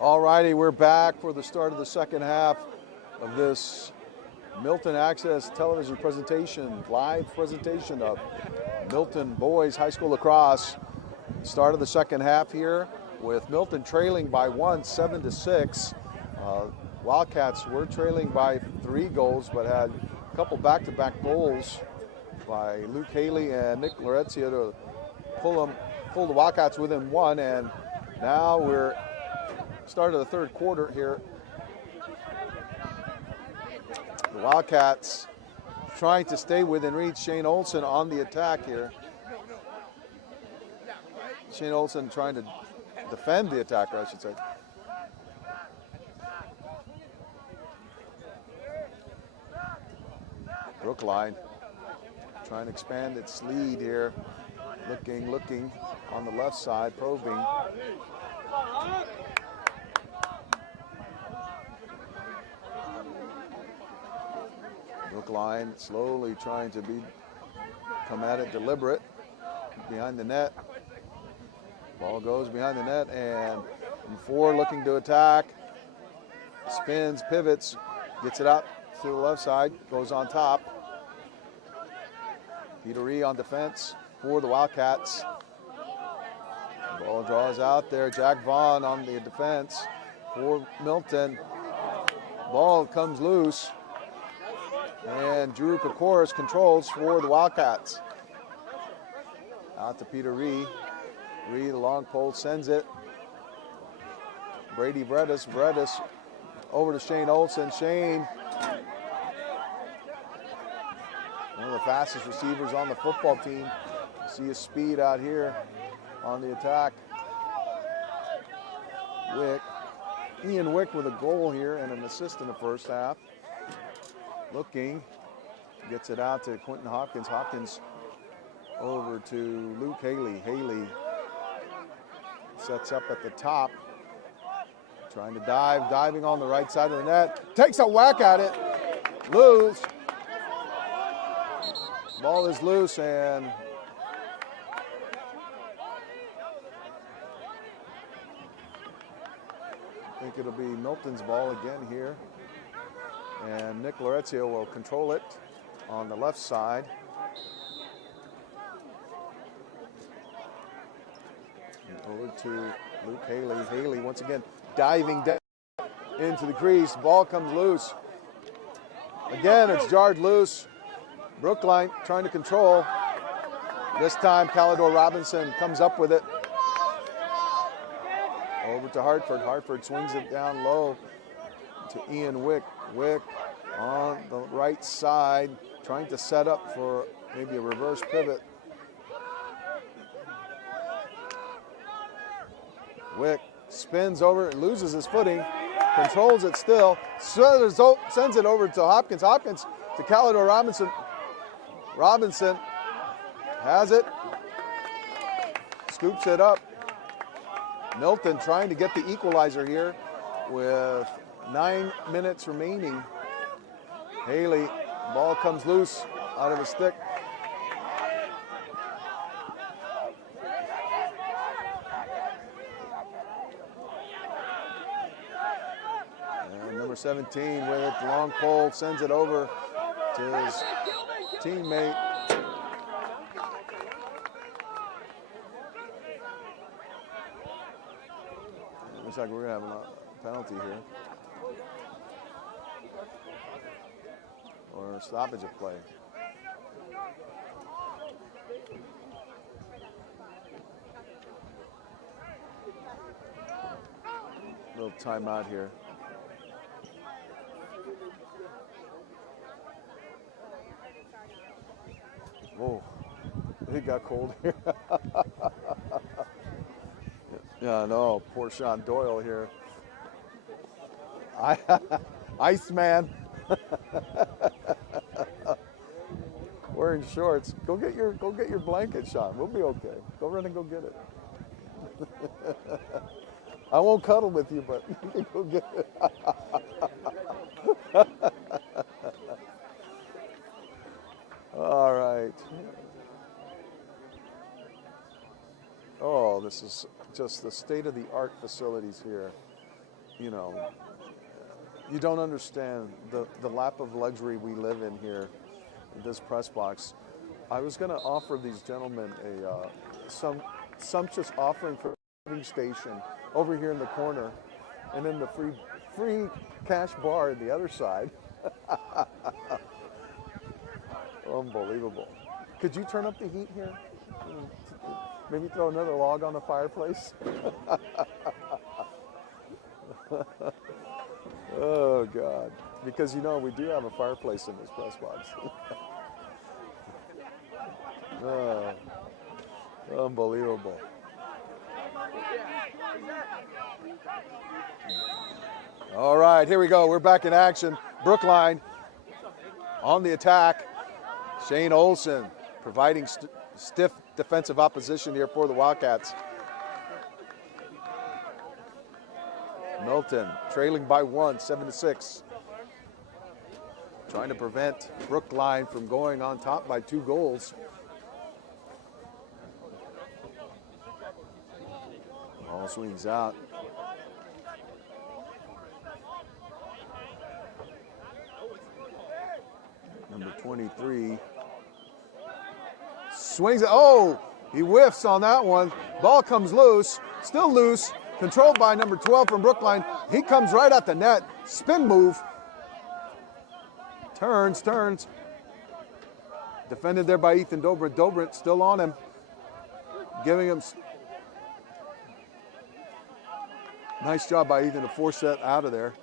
All righty, we're back for the start of the second half of this Milton Access television presentation, live presentation of Milton Boys High School Lacrosse. Start of the second half here with Milton trailing by 1, 7-6. Wildcats were trailing by 3 goals, but had a couple back-to-back goals by Luke Haley and Nick Lorenzio to pull the Wildcats within 1, and now we're start of the third quarter here. The Wildcats trying to stay within reach. Shane Olsen on the attack here. Shane Olsen trying to defend the attacker, I should say. Brookline trying to expand its lead here. Looking on the left side, probing. Brookline slowly trying to come at it deliberate. Behind the net. Ball goes behind the net, and 4 looking to attack. Spins, pivots, gets it out to the left side, goes on top. Peter Ree on defense for the Wildcats. Ball draws out there. Jack Vaughn on the defense for Milton. Ball comes loose. And Drew Kokoris controls for the Wildcats. Out to Peter Ree. Ree, the long pole, sends it. Brady Bredis over to Shane Olsen. Shane, one of the fastest receivers on the football team. You see his speed out here on the attack. Ian Wick with a goal here and an assist in the first half. Looking, gets it out to Quentin Hopkins. Hopkins over to Luke Haley. Haley sets up at the top, trying to diving on the right side of the net. Takes a whack at it, loose. Ball is loose, and I think it'll be Milton's ball again here. And Nick Lorenzio will control it on the left side. Over to Luke Haley. Haley once again diving down into the crease. Ball comes loose. Again, it's jarred loose. Brookline trying to control. This time, Calidor Robinson comes up with it. Over to Hartford. Hartford swings it down low to Ian Wick. Wick on the right side, trying to set up for maybe a reverse pivot. Wick spins over and loses his footing, controls it still, sends it over to Hopkins. Hopkins to Calidor Robinson. Robinson has it, scoops it up. Milton trying to get the equalizer here with 9 minutes remaining. Haley, ball comes loose out of his stick. And number 17 with it, long pole, sends it over to his teammate. Looks like we're gonna have a penalty here. Or stoppage of play. Little timeout here. Whoa, it got cold here. Yeah, no, poor Sean Doyle here. Iceman. Wearing shorts. Go get your blanket, Sean. We'll be okay. Go run and go get it. I won't cuddle with you, but you can go get it. All right. Oh, this is just the state-of-the-art facilities here you know, you don't understand the lap of luxury we live in here, in this press box. I was going to offer these gentlemen some sumptuous offering for a serving station over here in the corner, and then the free cash bar at the other side. Unbelievable. Could you turn up the heat here? Maybe throw another log on the fireplace? Oh, God. Because, you know, we do have a fireplace in this press box. Oh, unbelievable. All right, here we go. We're back in action. Brookline on the attack. Shane Olson providing stiff defensive opposition here for the Wildcats. Milton trailing by 1, 7-6. Trying to prevent Brookline from going on top by 2 goals. Ball swings out. Number 23 swings it. Oh, he whiffs on that one. Ball comes loose, still loose, controlled by number 12 from Brookline. He comes right at the net. Spin move. Turns. Defended there by Ethan Dobrit. Dobrit still on him, giving him. Nice job by Ethan to force that out of there.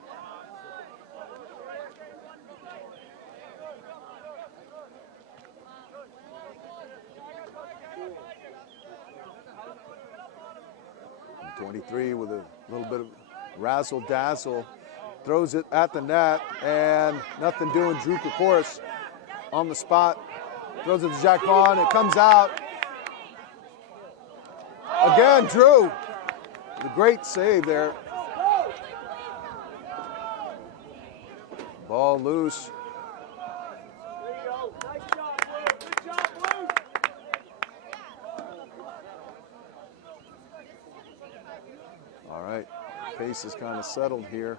And 23 with a little bit of razzle-dazzle. Throws it at the net, and nothing doing. Drew Kokoris on the spot. Throws it to Jack Vaughn. It comes out. Again, Drew. The great save there. Ball loose. All right, pace is kind of settled here.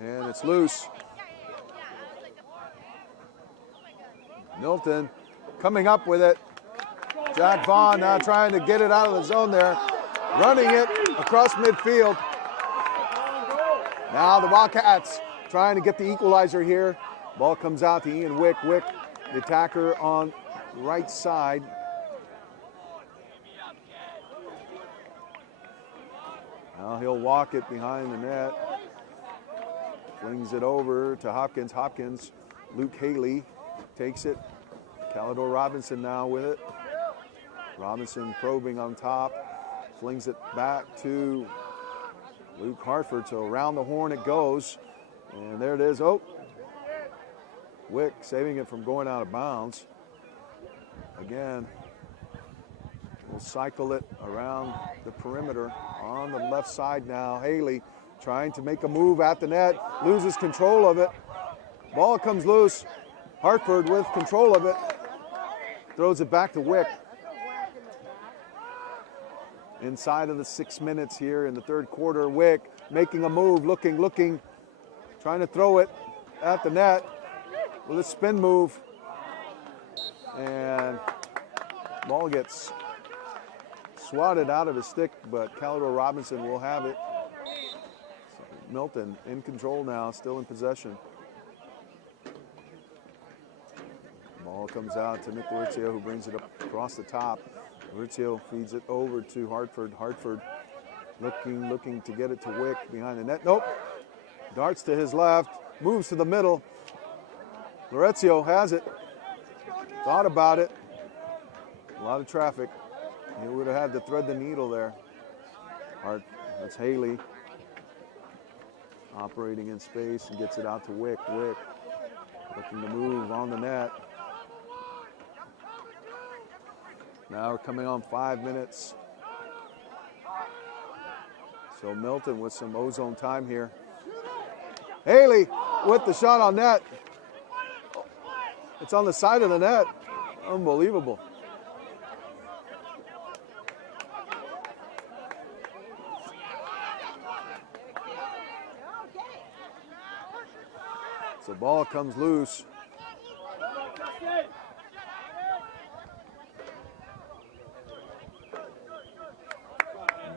And it's loose. Milton coming up with it. Jack Vaughn now trying to get it out of the zone there. Running it across midfield. Now the Wildcats trying to get the equalizer here. Ball comes out to Ian Wick. Wick, the attacker on the right side. Now he'll walk it behind the net. Flings it over to Hopkins. Hopkins, Luke Haley takes it. Calidor Robinson now with it. Robinson probing on top. Flings it back to Luke Hartford. So around the horn it goes. And there it is. Oh, Wick saving it from going out of bounds. Again, we'll cycle it around the perimeter on the left side now. Haley trying to make a move at the net. Loses control of it. Ball comes loose. Hartford with control of it. Throws it back to Wick. Inside of the 6 minutes here in the third quarter, Wick making a move, looking, trying to throw it at the net with a spin move. And ball gets swatted out of his stick, but Calidor Robinson will have it. So Milton in control now, still in possession. Ball comes out to Nick Laurizio, who brings it up across the top. Laurizio feeds it over to Hartford. Hartford looking to get it to Wick behind the net. Nope. Darts to his left, moves to the middle. Laurizio has it. Thought about it. A lot of traffic. He would have had to thread the needle there. That's Haley operating in space and gets it out to Wick. Wick looking to move on the net. Now we're coming on 5 minutes. So Milton with some ozone time here. Haley with the shot on net. It's on the side of the net. Unbelievable. So ball comes loose.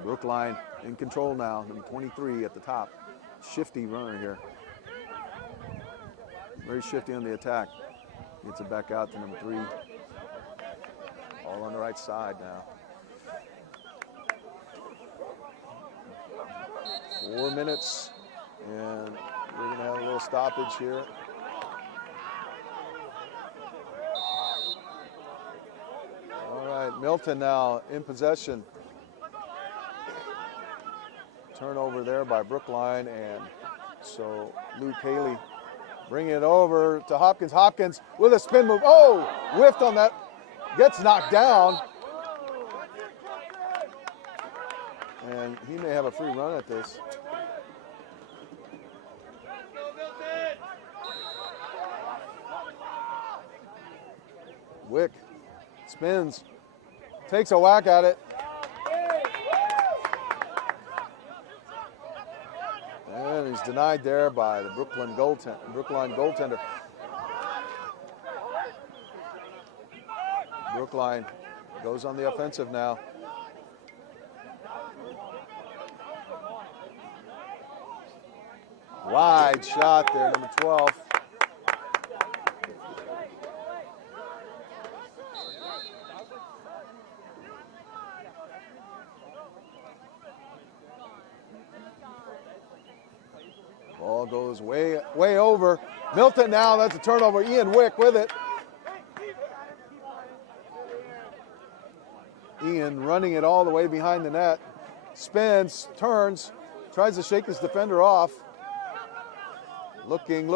Brookline in control now, number 23 at the top. Shifty runner here. Very shifty on the attack. Gets it back out to number 3. All on the right side now. 4 minutes, and we're going to have a little stoppage here. All right, Milton now in possession. Turnover there by Brookline, and so Luke Haley bringing it over to Hopkins. Hopkins with a spin move. Oh, whiffed on that. Gets knocked down. And he may have a free run at this. Wick spins, takes a whack at it. And he's denied there by the Brookline goaltender. Brookline goes on the offensive now. Wide shot there, number 12. Ball goes way over. Milton now, that's a turnover. Ian Wick with it. Ian running it all the way behind the net. Spins, turns, tries to shake his defender off. Looking,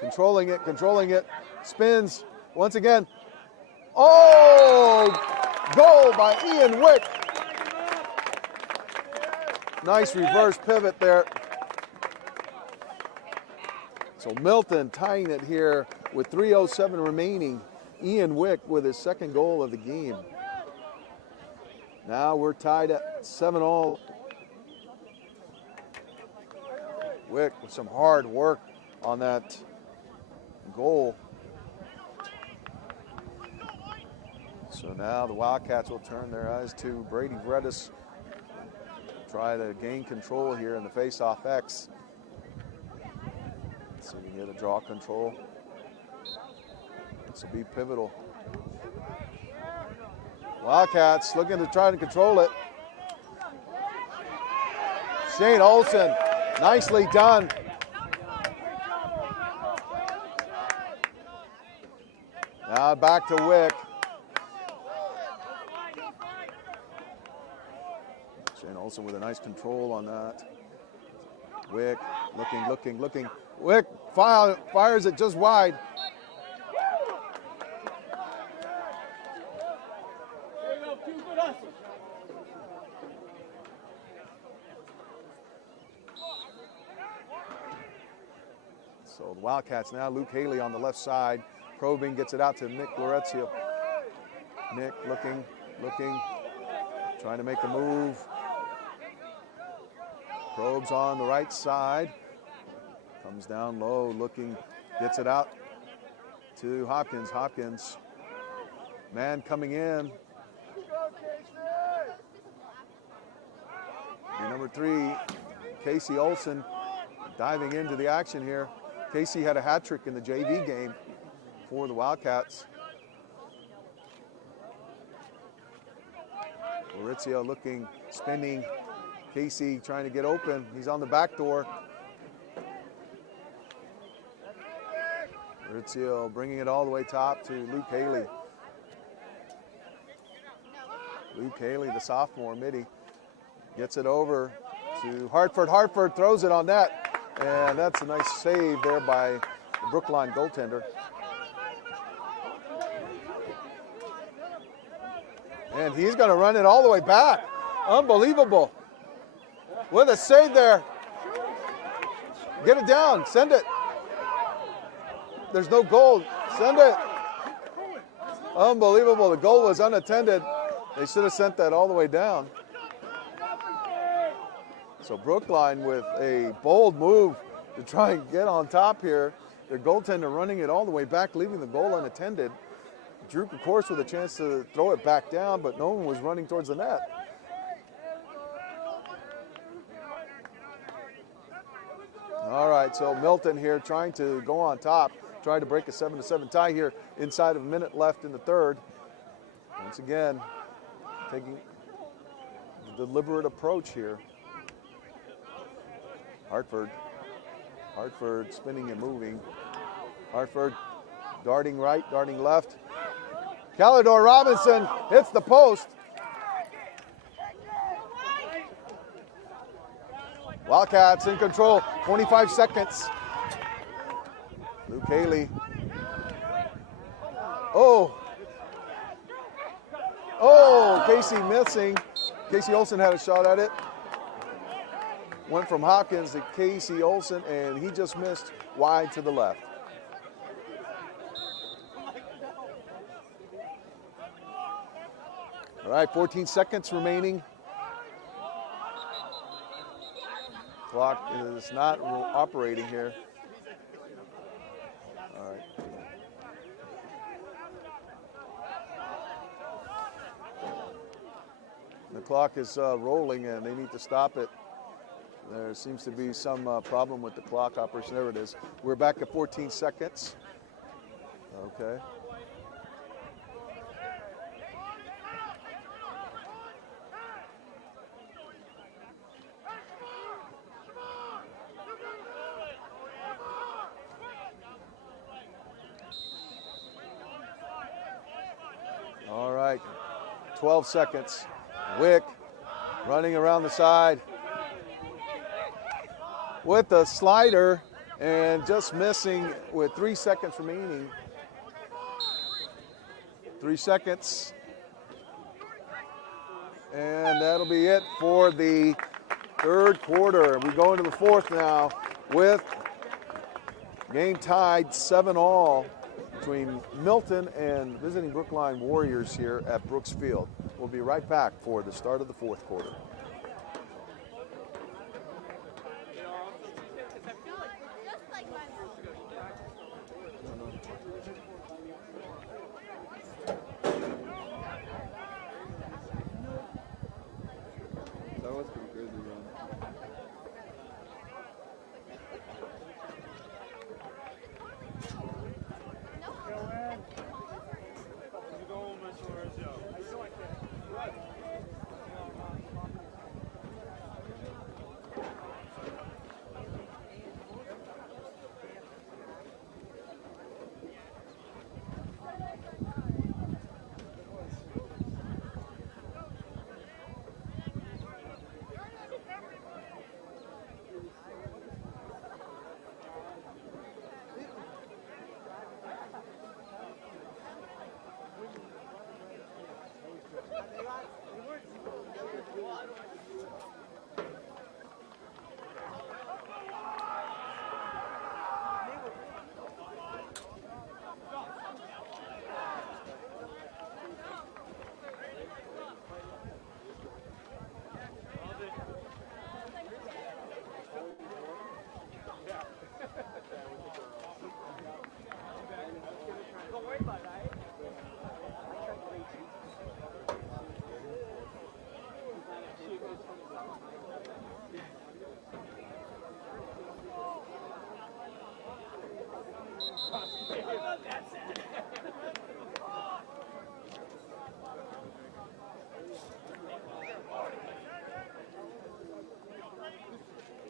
controlling it, spins once again. Oh, goal by Ian Wick. Nice reverse pivot there. So Milton tying it here with 3:07 remaining. Ian Wick with his second goal of the game. Now we're tied at 7-all. Wick with some hard work on that goal. So now the Wildcats will turn their eyes to Brady Vredis. Try to gain control here in the face-off X. So we get a draw control. This will be pivotal. Wildcats looking to try to control it. Shane Olsen, nicely done. Now back to Wick. Shane Olsen with a nice control on that. Wick looking. Wick fires it just wide. So the Wildcats now, Luke Haley on the left side. Probing, gets it out to Nick Lorenzo. Nick looking, trying to make a move. Probes on the right side. Comes down low, looking, gets it out to Hopkins. Hopkins, man coming in. And number 3, Casey Olsen, diving into the action here. Casey had a hat trick in the JV game for the Wildcats. Maurizio looking, spinning. Casey trying to get open. He's on the back door. Maurizio bringing it all the way top to Luke Haley. Luke Haley, the sophomore midi, gets it over to Hartford. Hartford throws it on net. And that's a nice save there by the Brookline goaltender. And he's going to run it all the way back. Unbelievable. With a save there. Get it down. Send it. There's no goal. Send it. Unbelievable. The goal was unattended. They should have sent that all the way down. So Brookline with a bold move to try and get on top here. Their goaltender running it all the way back, leaving the goal unattended. Drew, of course, with a chance to throw it back down, but no one was running towards the net. All right, so Milton here trying to go on top, trying to break a 7-7 tie here inside of a minute left in the third. Once again, taking the deliberate approach here. Hartford spinning and moving. Hartford darting right, darting left. Calidor Robinson hits the post. Wildcats in control, 25 seconds. Luke Haley. Oh, Casey missing. Casey Olsen had a shot at it. Went from Hopkins to Casey Olsen, and he just missed wide to the left. All right, 14 seconds remaining. Clock is not operating here. All right. The clock is rolling, and they need to stop it. There seems to be some problem with the clock operation. There it is. We're back at 14 seconds. Okay. All right, 12 seconds. Wick running around the side with the slider and just missing with 3 seconds remaining. 3 seconds. And that'll be it for the third quarter. We go into the fourth now with game tied 7-all between Milton and visiting Brookline Warriors here at Brooks Field. We'll be right back for the start of the fourth quarter.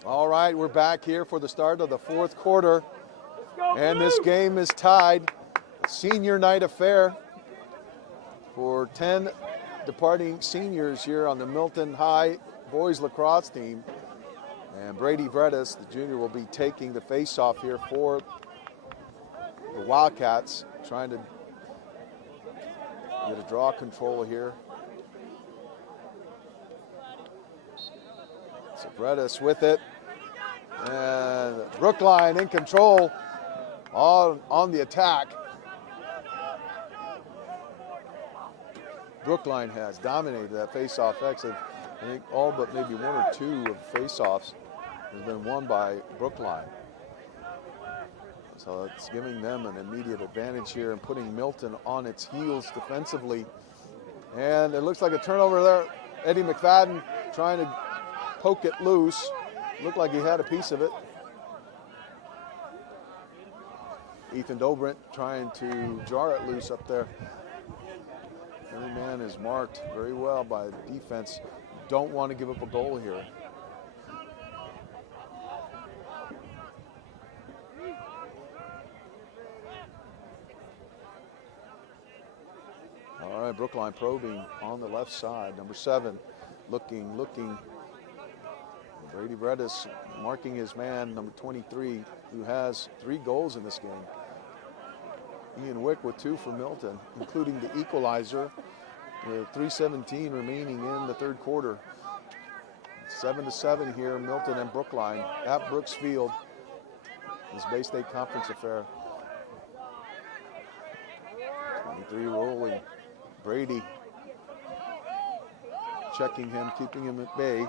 All right, we're back here for the start of the fourth quarter. And this game is tied. Senior night affair for 10 departing seniors here on the Milton High boys lacrosse team. And Brady Vredes, the junior, will be taking the face-off here for the Wildcats, trying to get a draw control here. So Vredes with it. And Brookline in control on the attack. Brookline has dominated that face-off exit. I think all but maybe one or two of the face-offs has been won by Brookline. So it's giving them an immediate advantage here and putting Milton on its heels defensively. And it looks like a turnover there. Eddie McFadden trying to poke it loose. Looked like he had a piece of it. Ethan Dobrint trying to jar it loose up there. Every man is marked very well by the defense. Don't want to give up a goal here. All right, Brookline probing on the left side. Number 7, looking. Brady Bredis marking his man, number 23, who has 3 goals in this game. Ian Wick with 2 for Milton, including the equalizer with 3:17 remaining in the third quarter. 7-7 here, Milton and Brookline at Brooks Field. This Bay State Conference affair. 23 rolling. Brady checking him, keeping him at bay.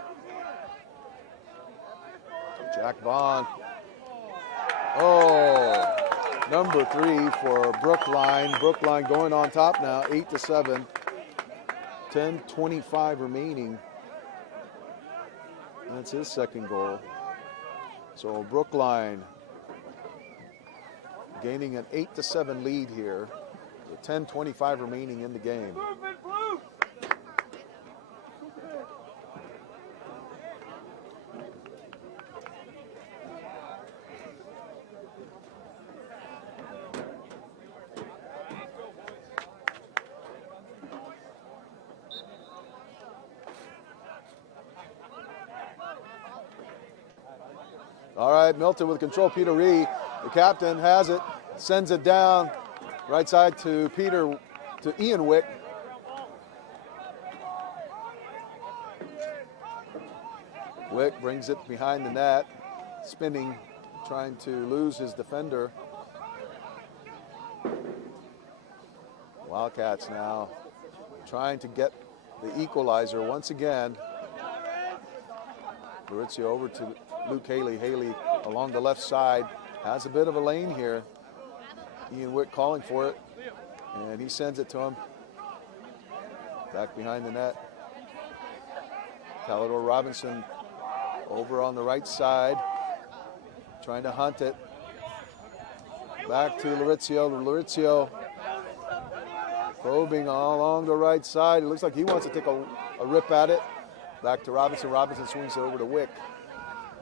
Jack Vaughn. Oh, number 3 for Brookline. Brookline going on top now, 8-7. 10:25 remaining. That's his second goal. So Brookline gaining an 8-7 lead here with 10:25 remaining in the game. All right, Milton with control. Peter Ree, the captain, has it, sends it down right side to Ian Wick. Wick brings it behind the net, spinning, trying to lose his defender. Wildcats now trying to get the equalizer once again. Maurizio over to Luke Haley. Haley along the left side has a bit of a lane here. Ian Wick calling for it, and he sends it to him. Back behind the net. Calidor Robinson over on the right side, trying to hunt it. Back to Laurizio. Laurizio probing along the right side. It looks like he wants to take a rip at it. Back to Robinson. Robinson swings it over to Wick.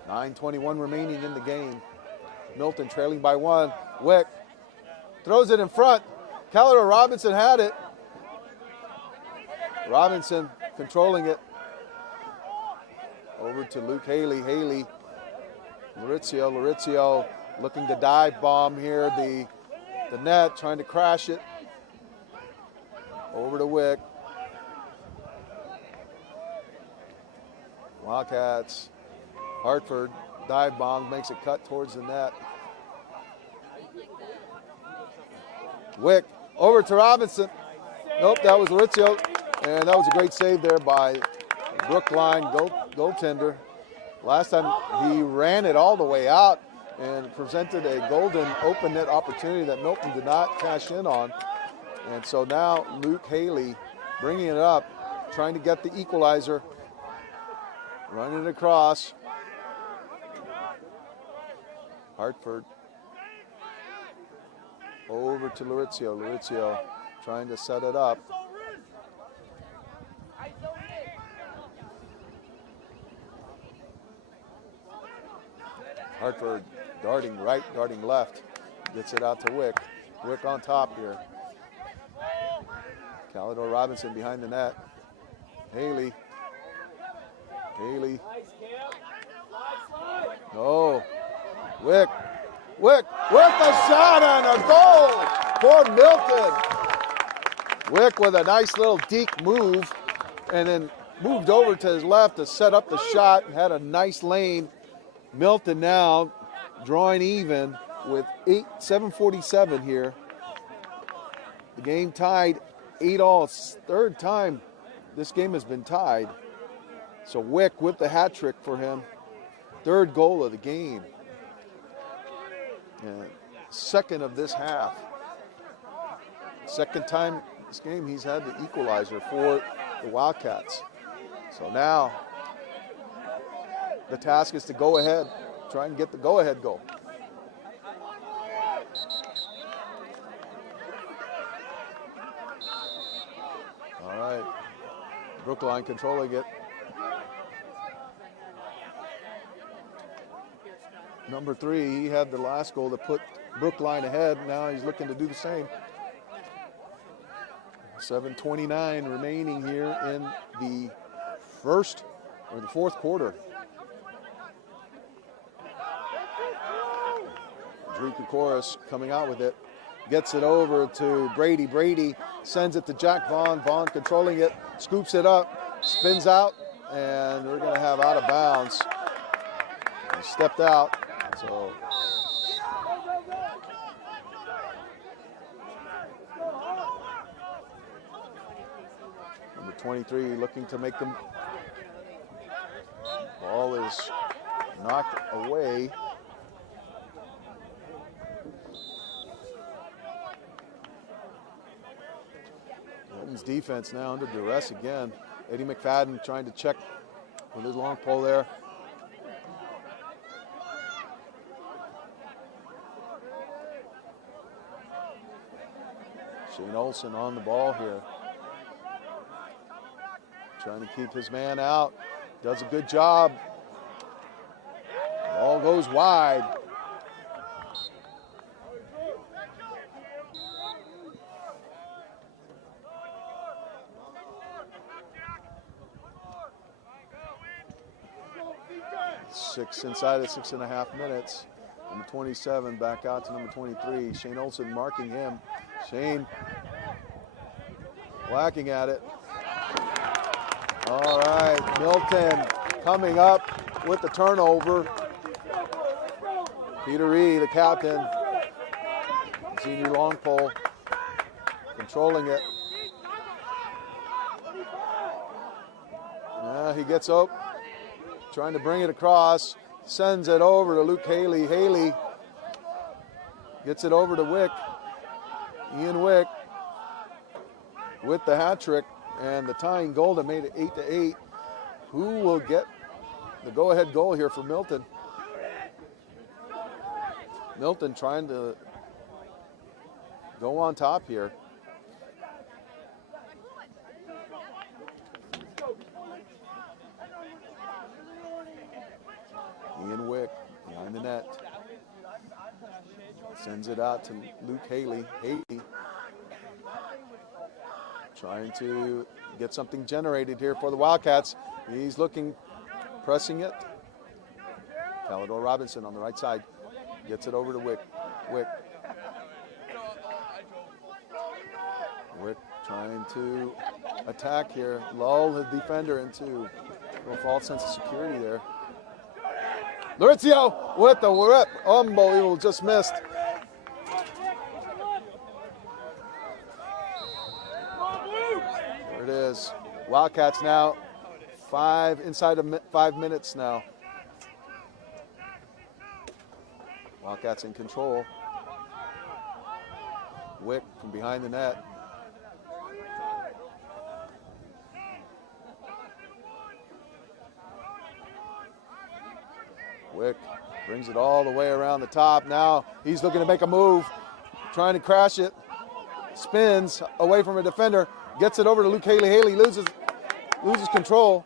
9:21 remaining in the game. Milton trailing by 1. Wick throws it in front. Calidor Robinson had it. Robinson controlling it. Over to Luke Haley. Haley. Maurizio. Maurizio looking to dive bomb here. The net, trying to crash it. Over to Wick. Wildcats. Hartford dive bomb, makes it cut towards the net. Wick over to Robinson. Nope, that was Laurizio. And that was a great save there by Brookline goaltender. Last time he ran it all the way out and presented a golden open net opportunity that Milton did not cash in on. And so now Luke Haley bringing it up, trying to get the equalizer. Running it across. Hartford over to Laurizio. Laurizio trying to set it up. Hartford darting right, darting left. Gets it out to Wick. Wick on top here. Calidor Robinson behind the net. Haley. Haley. No. Wick with a shot and a goal for Milton. Wick with a nice little deke move and then moved over to his left to set up the shot and had a nice lane. Milton now drawing even with 7:47 here. The game tied 8-all. It's third time this game has been tied. So Wick with the hat trick for him. Third goal of the game. And second of this half. Second time this game he's had the equalizer for the Wildcats. So now the task is to go ahead, try and get the go-ahead goal. All right, Brookline controlling it. Number 3, he had the last goal that put Brookline ahead. Now he's looking to do the same. 7:29 remaining here in the fourth quarter. Drew Kokoris coming out with it. Gets it over to Brady. Brady sends it to Jack Vaughn. Vaughn controlling it, scoops it up, spins out, and we're going to have out of bounds. He stepped out, so number 23 looking to make them. Ball is knocked away. Milton's defense now under duress again. Eddie McFadden trying to check with his long pole there. Shane Olsen on the ball here. Trying to keep his man out. Does a good job. Ball goes wide. Inside of 6.5 minutes. Number 27 back out to number 23. Shane Olsen marking him. Shane whacking at it. All right, Milton coming up with the turnover. Peter Reed, the captain, senior long pole, controlling it. He gets up, trying to bring it across, sends it over to Luke Haley. Haley gets it over to Wick. Ian Wick with the hat trick and the tying goal that made it 8-8. Who will get the go-ahead goal here for Milton? Milton trying to go on top here. Ian Wick behind the net. Sends it out to Luke Haley. Haley trying to get something generated here for the Wildcats. He's looking, pressing it. Calidor Robinson on the right side. Gets it over to Wick. Wick trying to attack here. Lull the defender into a false sense of security there. Laurizio with the rip. Unbelievable, just missed. There it is. Wildcats now inside of 5 minutes now. Wildcats in control. Wick from behind the net. Wick brings it all the way around the top. Now he's looking to make a move, trying to crash it. Spins away from a defender, gets it over to Luke Haley. Haley loses control.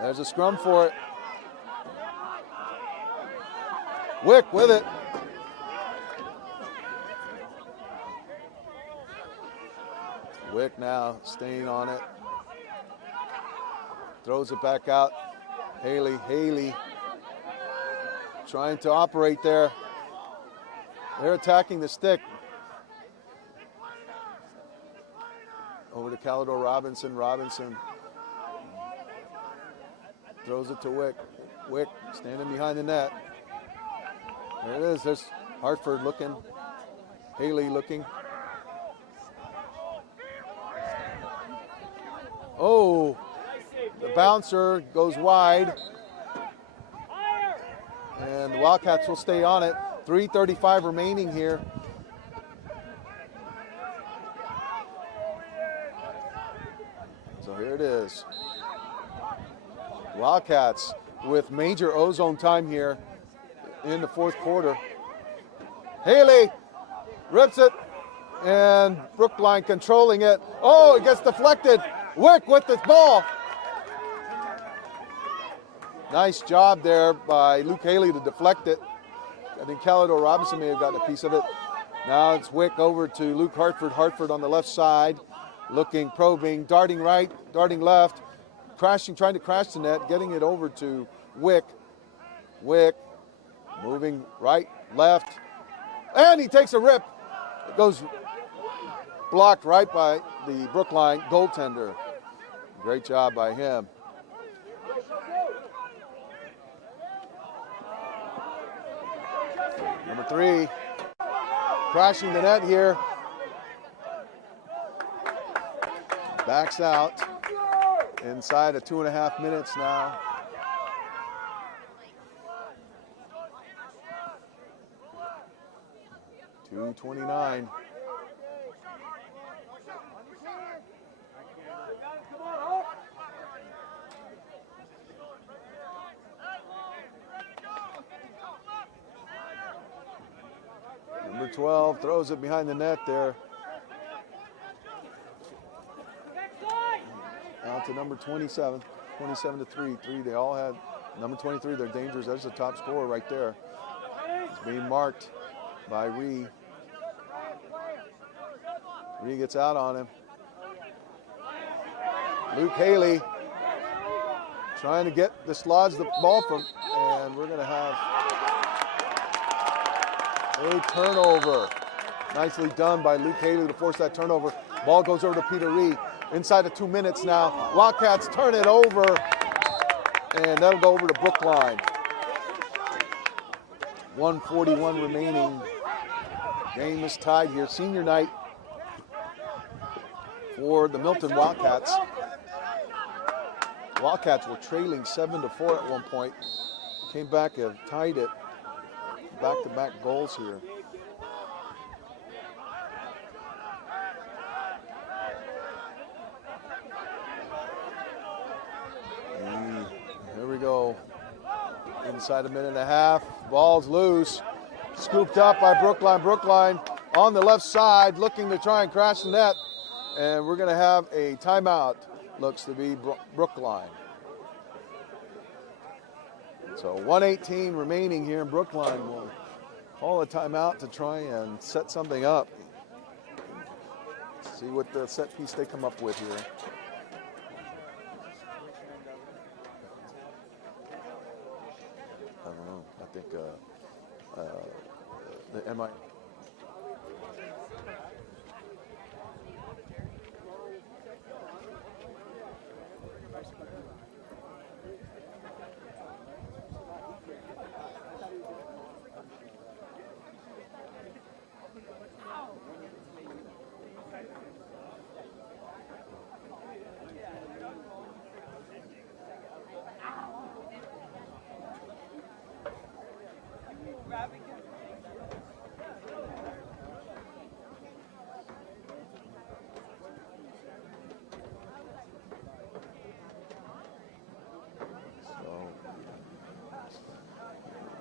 There's a scrum for it. Wick with it. Wick now staying on it. Throws it back out. Haley trying to operate there. They're attacking the stick. Over to Calidor Robinson. Robinson throws it to Wick. Wick standing behind the net. There it is. There's Hartford looking. Haley looking. Oh, the bouncer goes wide. and the Wildcats will stay on it. 3:35 remaining here. So here it is. Wildcats with major ozone time here in the fourth quarter. Haley rips it, and Brookline controlling it. Oh, it gets deflected. Wick with the ball. Nice job there by Luke Haley to deflect it. I think Calidor Robinson may have gotten a piece of it. Now it's Wick over to Luke Hartford. Hartford on the left side, looking, probing, darting right, darting left, crashing, trying to crash the net, getting it over to Wick. Wick moving right, left, and he takes a rip. It goes blocked right by the Brookline goaltender. Great job by him. Number 3, crashing the net here. Backs out inside of 2.5 minutes now. .229. Number 12 throws it behind the net there. Out to number 27. 27-3. They all had number 23. They're dangerous. That's the top scorer right there. It's being marked by Ree. Ree gets out on him. Luke Haley trying to get dislodge the ball from, and we're going to have a turnover. Nicely done by Luke Haley to force that turnover. Ball goes over to Peter Ree. Inside of 2 minutes now. Wildcats turn it over, and that'll go over to Brookline. 1:41 remaining. Game is tied here. Senior night for the Milton Wildcats. Wildcats were trailing 7-4 at one point. Came back and tied it. Back-to-back goals here. Here we go. Inside a minute and a half. Ball's loose. Scooped up by Brookline. Brookline on the left side looking to try and crash the net. And we're going to have a timeout. Looks to be Brookline. So 1:18 remaining here in Brookline. We'll call a timeout to try and set something up. See what the set piece they come up with here. I don't know. I think the MI.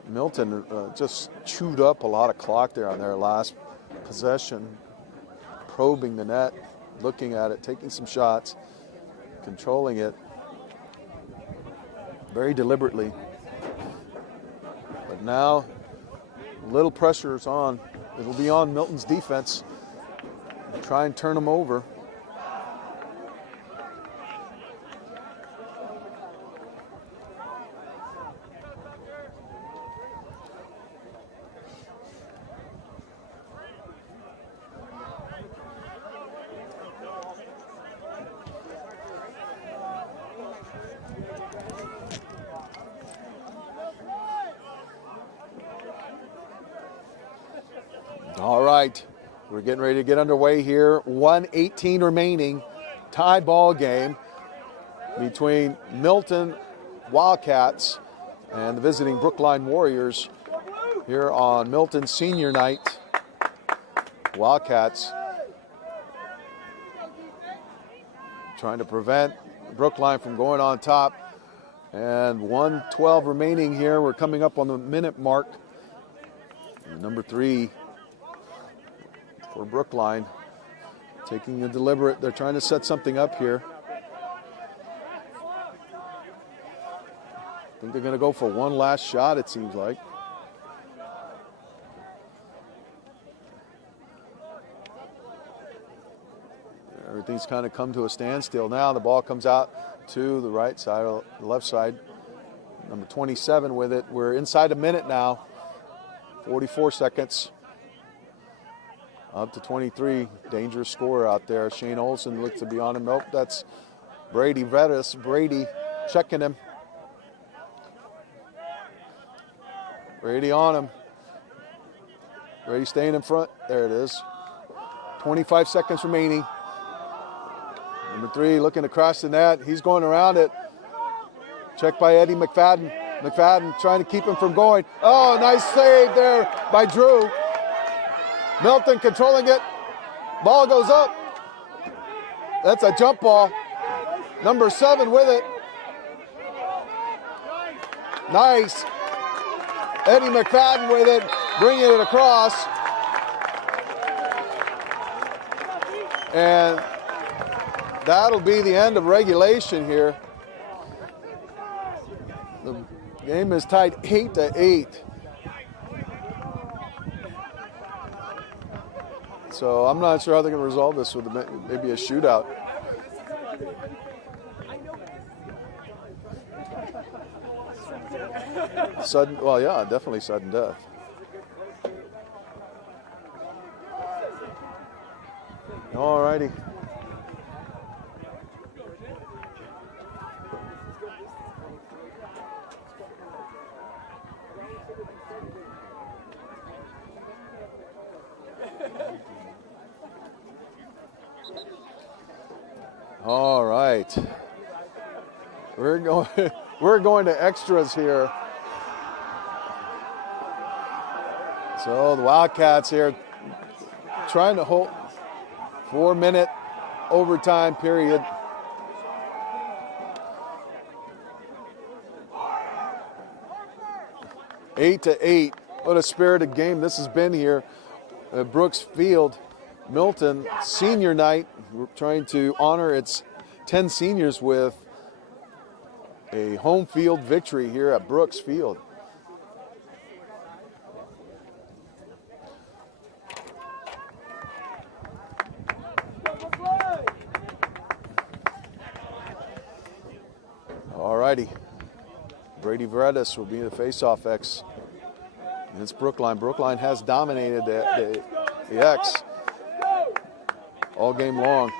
Milton just chewed up a lot of clock there on their last possession, probing the net, looking at it, taking some shots, controlling it very deliberately. But now, little pressure is on. It'll be on Milton's defense. Try and turn them over. All right, we're getting ready to get underway here. 1:18 remaining, tie ball game between Milton Wildcats and the visiting Brookline Warriors here on Milton Senior Night. Wildcats trying to prevent Brookline from going on top. And 1:12 remaining here. We're coming up on the minute mark. Number 3 for Brookline, taking a deliberate. They're trying to set something up here. I think they're going to go for one last shot, it seems like. Everything's kind of come to a standstill now. The ball comes out to the right side, or the left side. Number 27 with it. We're inside a minute now. 44 seconds. Up to 23. Dangerous scorer out there. Shane Olson looks to be on him. Nope, that's Brady Vettis. Brady checking him. Brady on him. Brady staying in front. There it is. 25 seconds remaining. Number 3 looking across the net. He's going around it. Checked by Eddie McFadden. McFadden trying to keep him from going. Oh, nice save there by Drew. Milton controlling it. Ball goes up. That's a jump ball. Number 7 with it. Nice. Eddie McFadden with it, bringing it across. And that'll be the end of regulation here. The game is tied 8-8. So I'm not sure how they're going to resolve this with maybe a shootout. Sudden, well, yeah, definitely sudden death. All righty. All right. We're going to extras here. So the Wildcats here trying to hold 4-minute overtime period. Eight to 8. What a spirited game this has been here at Brooks Field. Milton senior night. We're trying to honor its 10 seniors with a home field victory here at Brooks Field. All righty. Brady Veredis will be the face-off X against Brookline. Brookline has dominated the X all game long.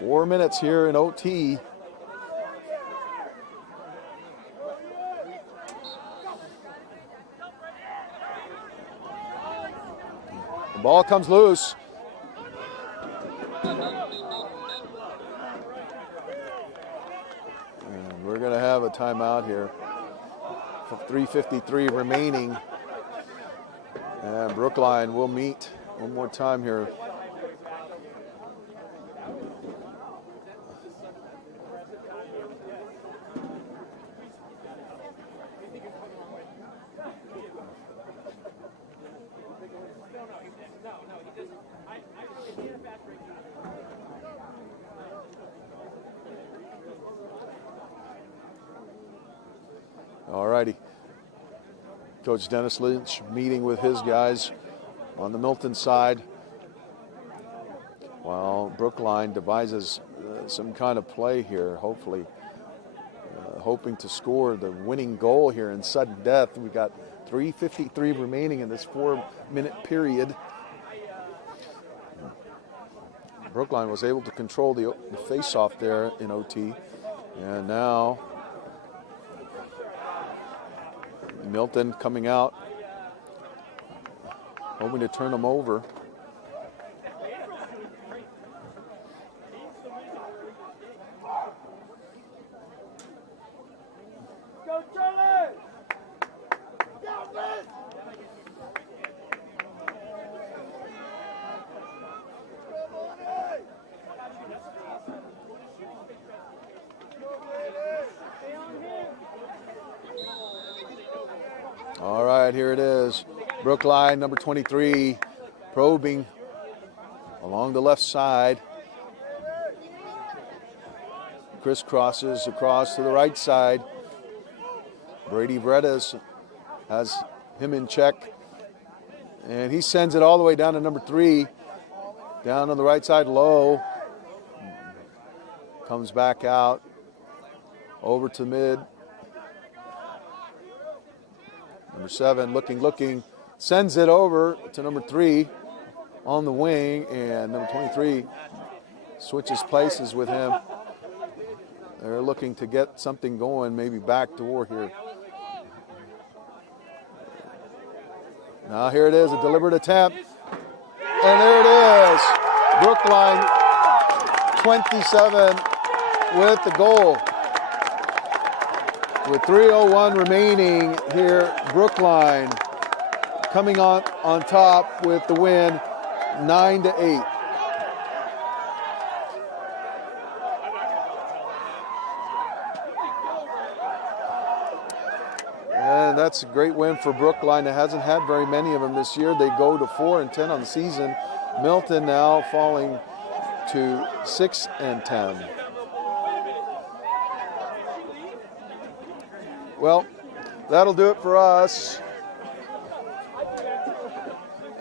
Four minutes here in OT. The ball comes loose. And we're going to have a timeout here. 3:53 remaining. And Brookline will meet one more time here. All righty. Coach Dennis Lynch meeting with his guys on the Milton side while Brookline devises some kind of play here, hopefully hoping to score the winning goal here in sudden death. We got 3:53 remaining in this 4-minute period. Brookline was able to control the face-off there in OT, and now Milton coming out, hoping to turn them over. here it is. Brookline, number 23, probing along the left side. Crisscrosses across to the right side. Brady Vredes has him in check. And he sends it all the way down to number 3. Down on the right side, low. Comes back out. Over to mid. Number 7, looking. Sends it over to number 3 on the wing. And number 23 switches places with him. They're looking to get something going, maybe back door here. Now here it is, a deliberate attempt. And there it is. Brookline 27 with the goal. With 3:01 remaining here, Brookline coming on top with the win, 9-8. And that's a great win for Brookline. That hasn't had very many of them this year. They go to 4-10 on the season. Milton now falling to 6-10. Well, that'll do it for us.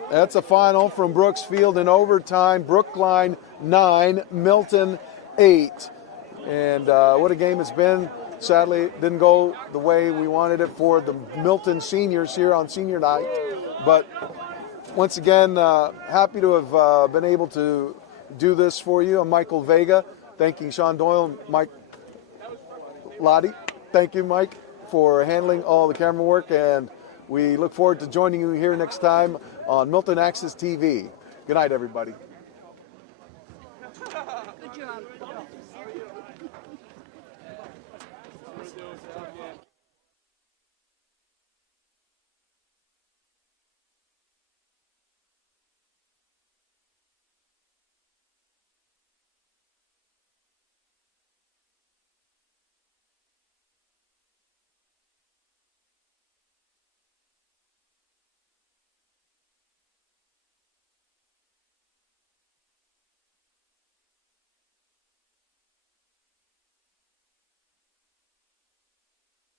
That's a final from Brooks Field in overtime. Brookline 9, Milton 8. And what a game it's been. Sadly, it didn't go the way we wanted it for the Milton seniors here on senior night. But once again, happy to have been able to do this for you. I'm Michael Vega, thanking Sean Doyle and Mike Lottie. Thank you, Mike, for handling all the camera work. And we look forward to joining you here next time on Milton Access TV. Good night, everybody. Good job.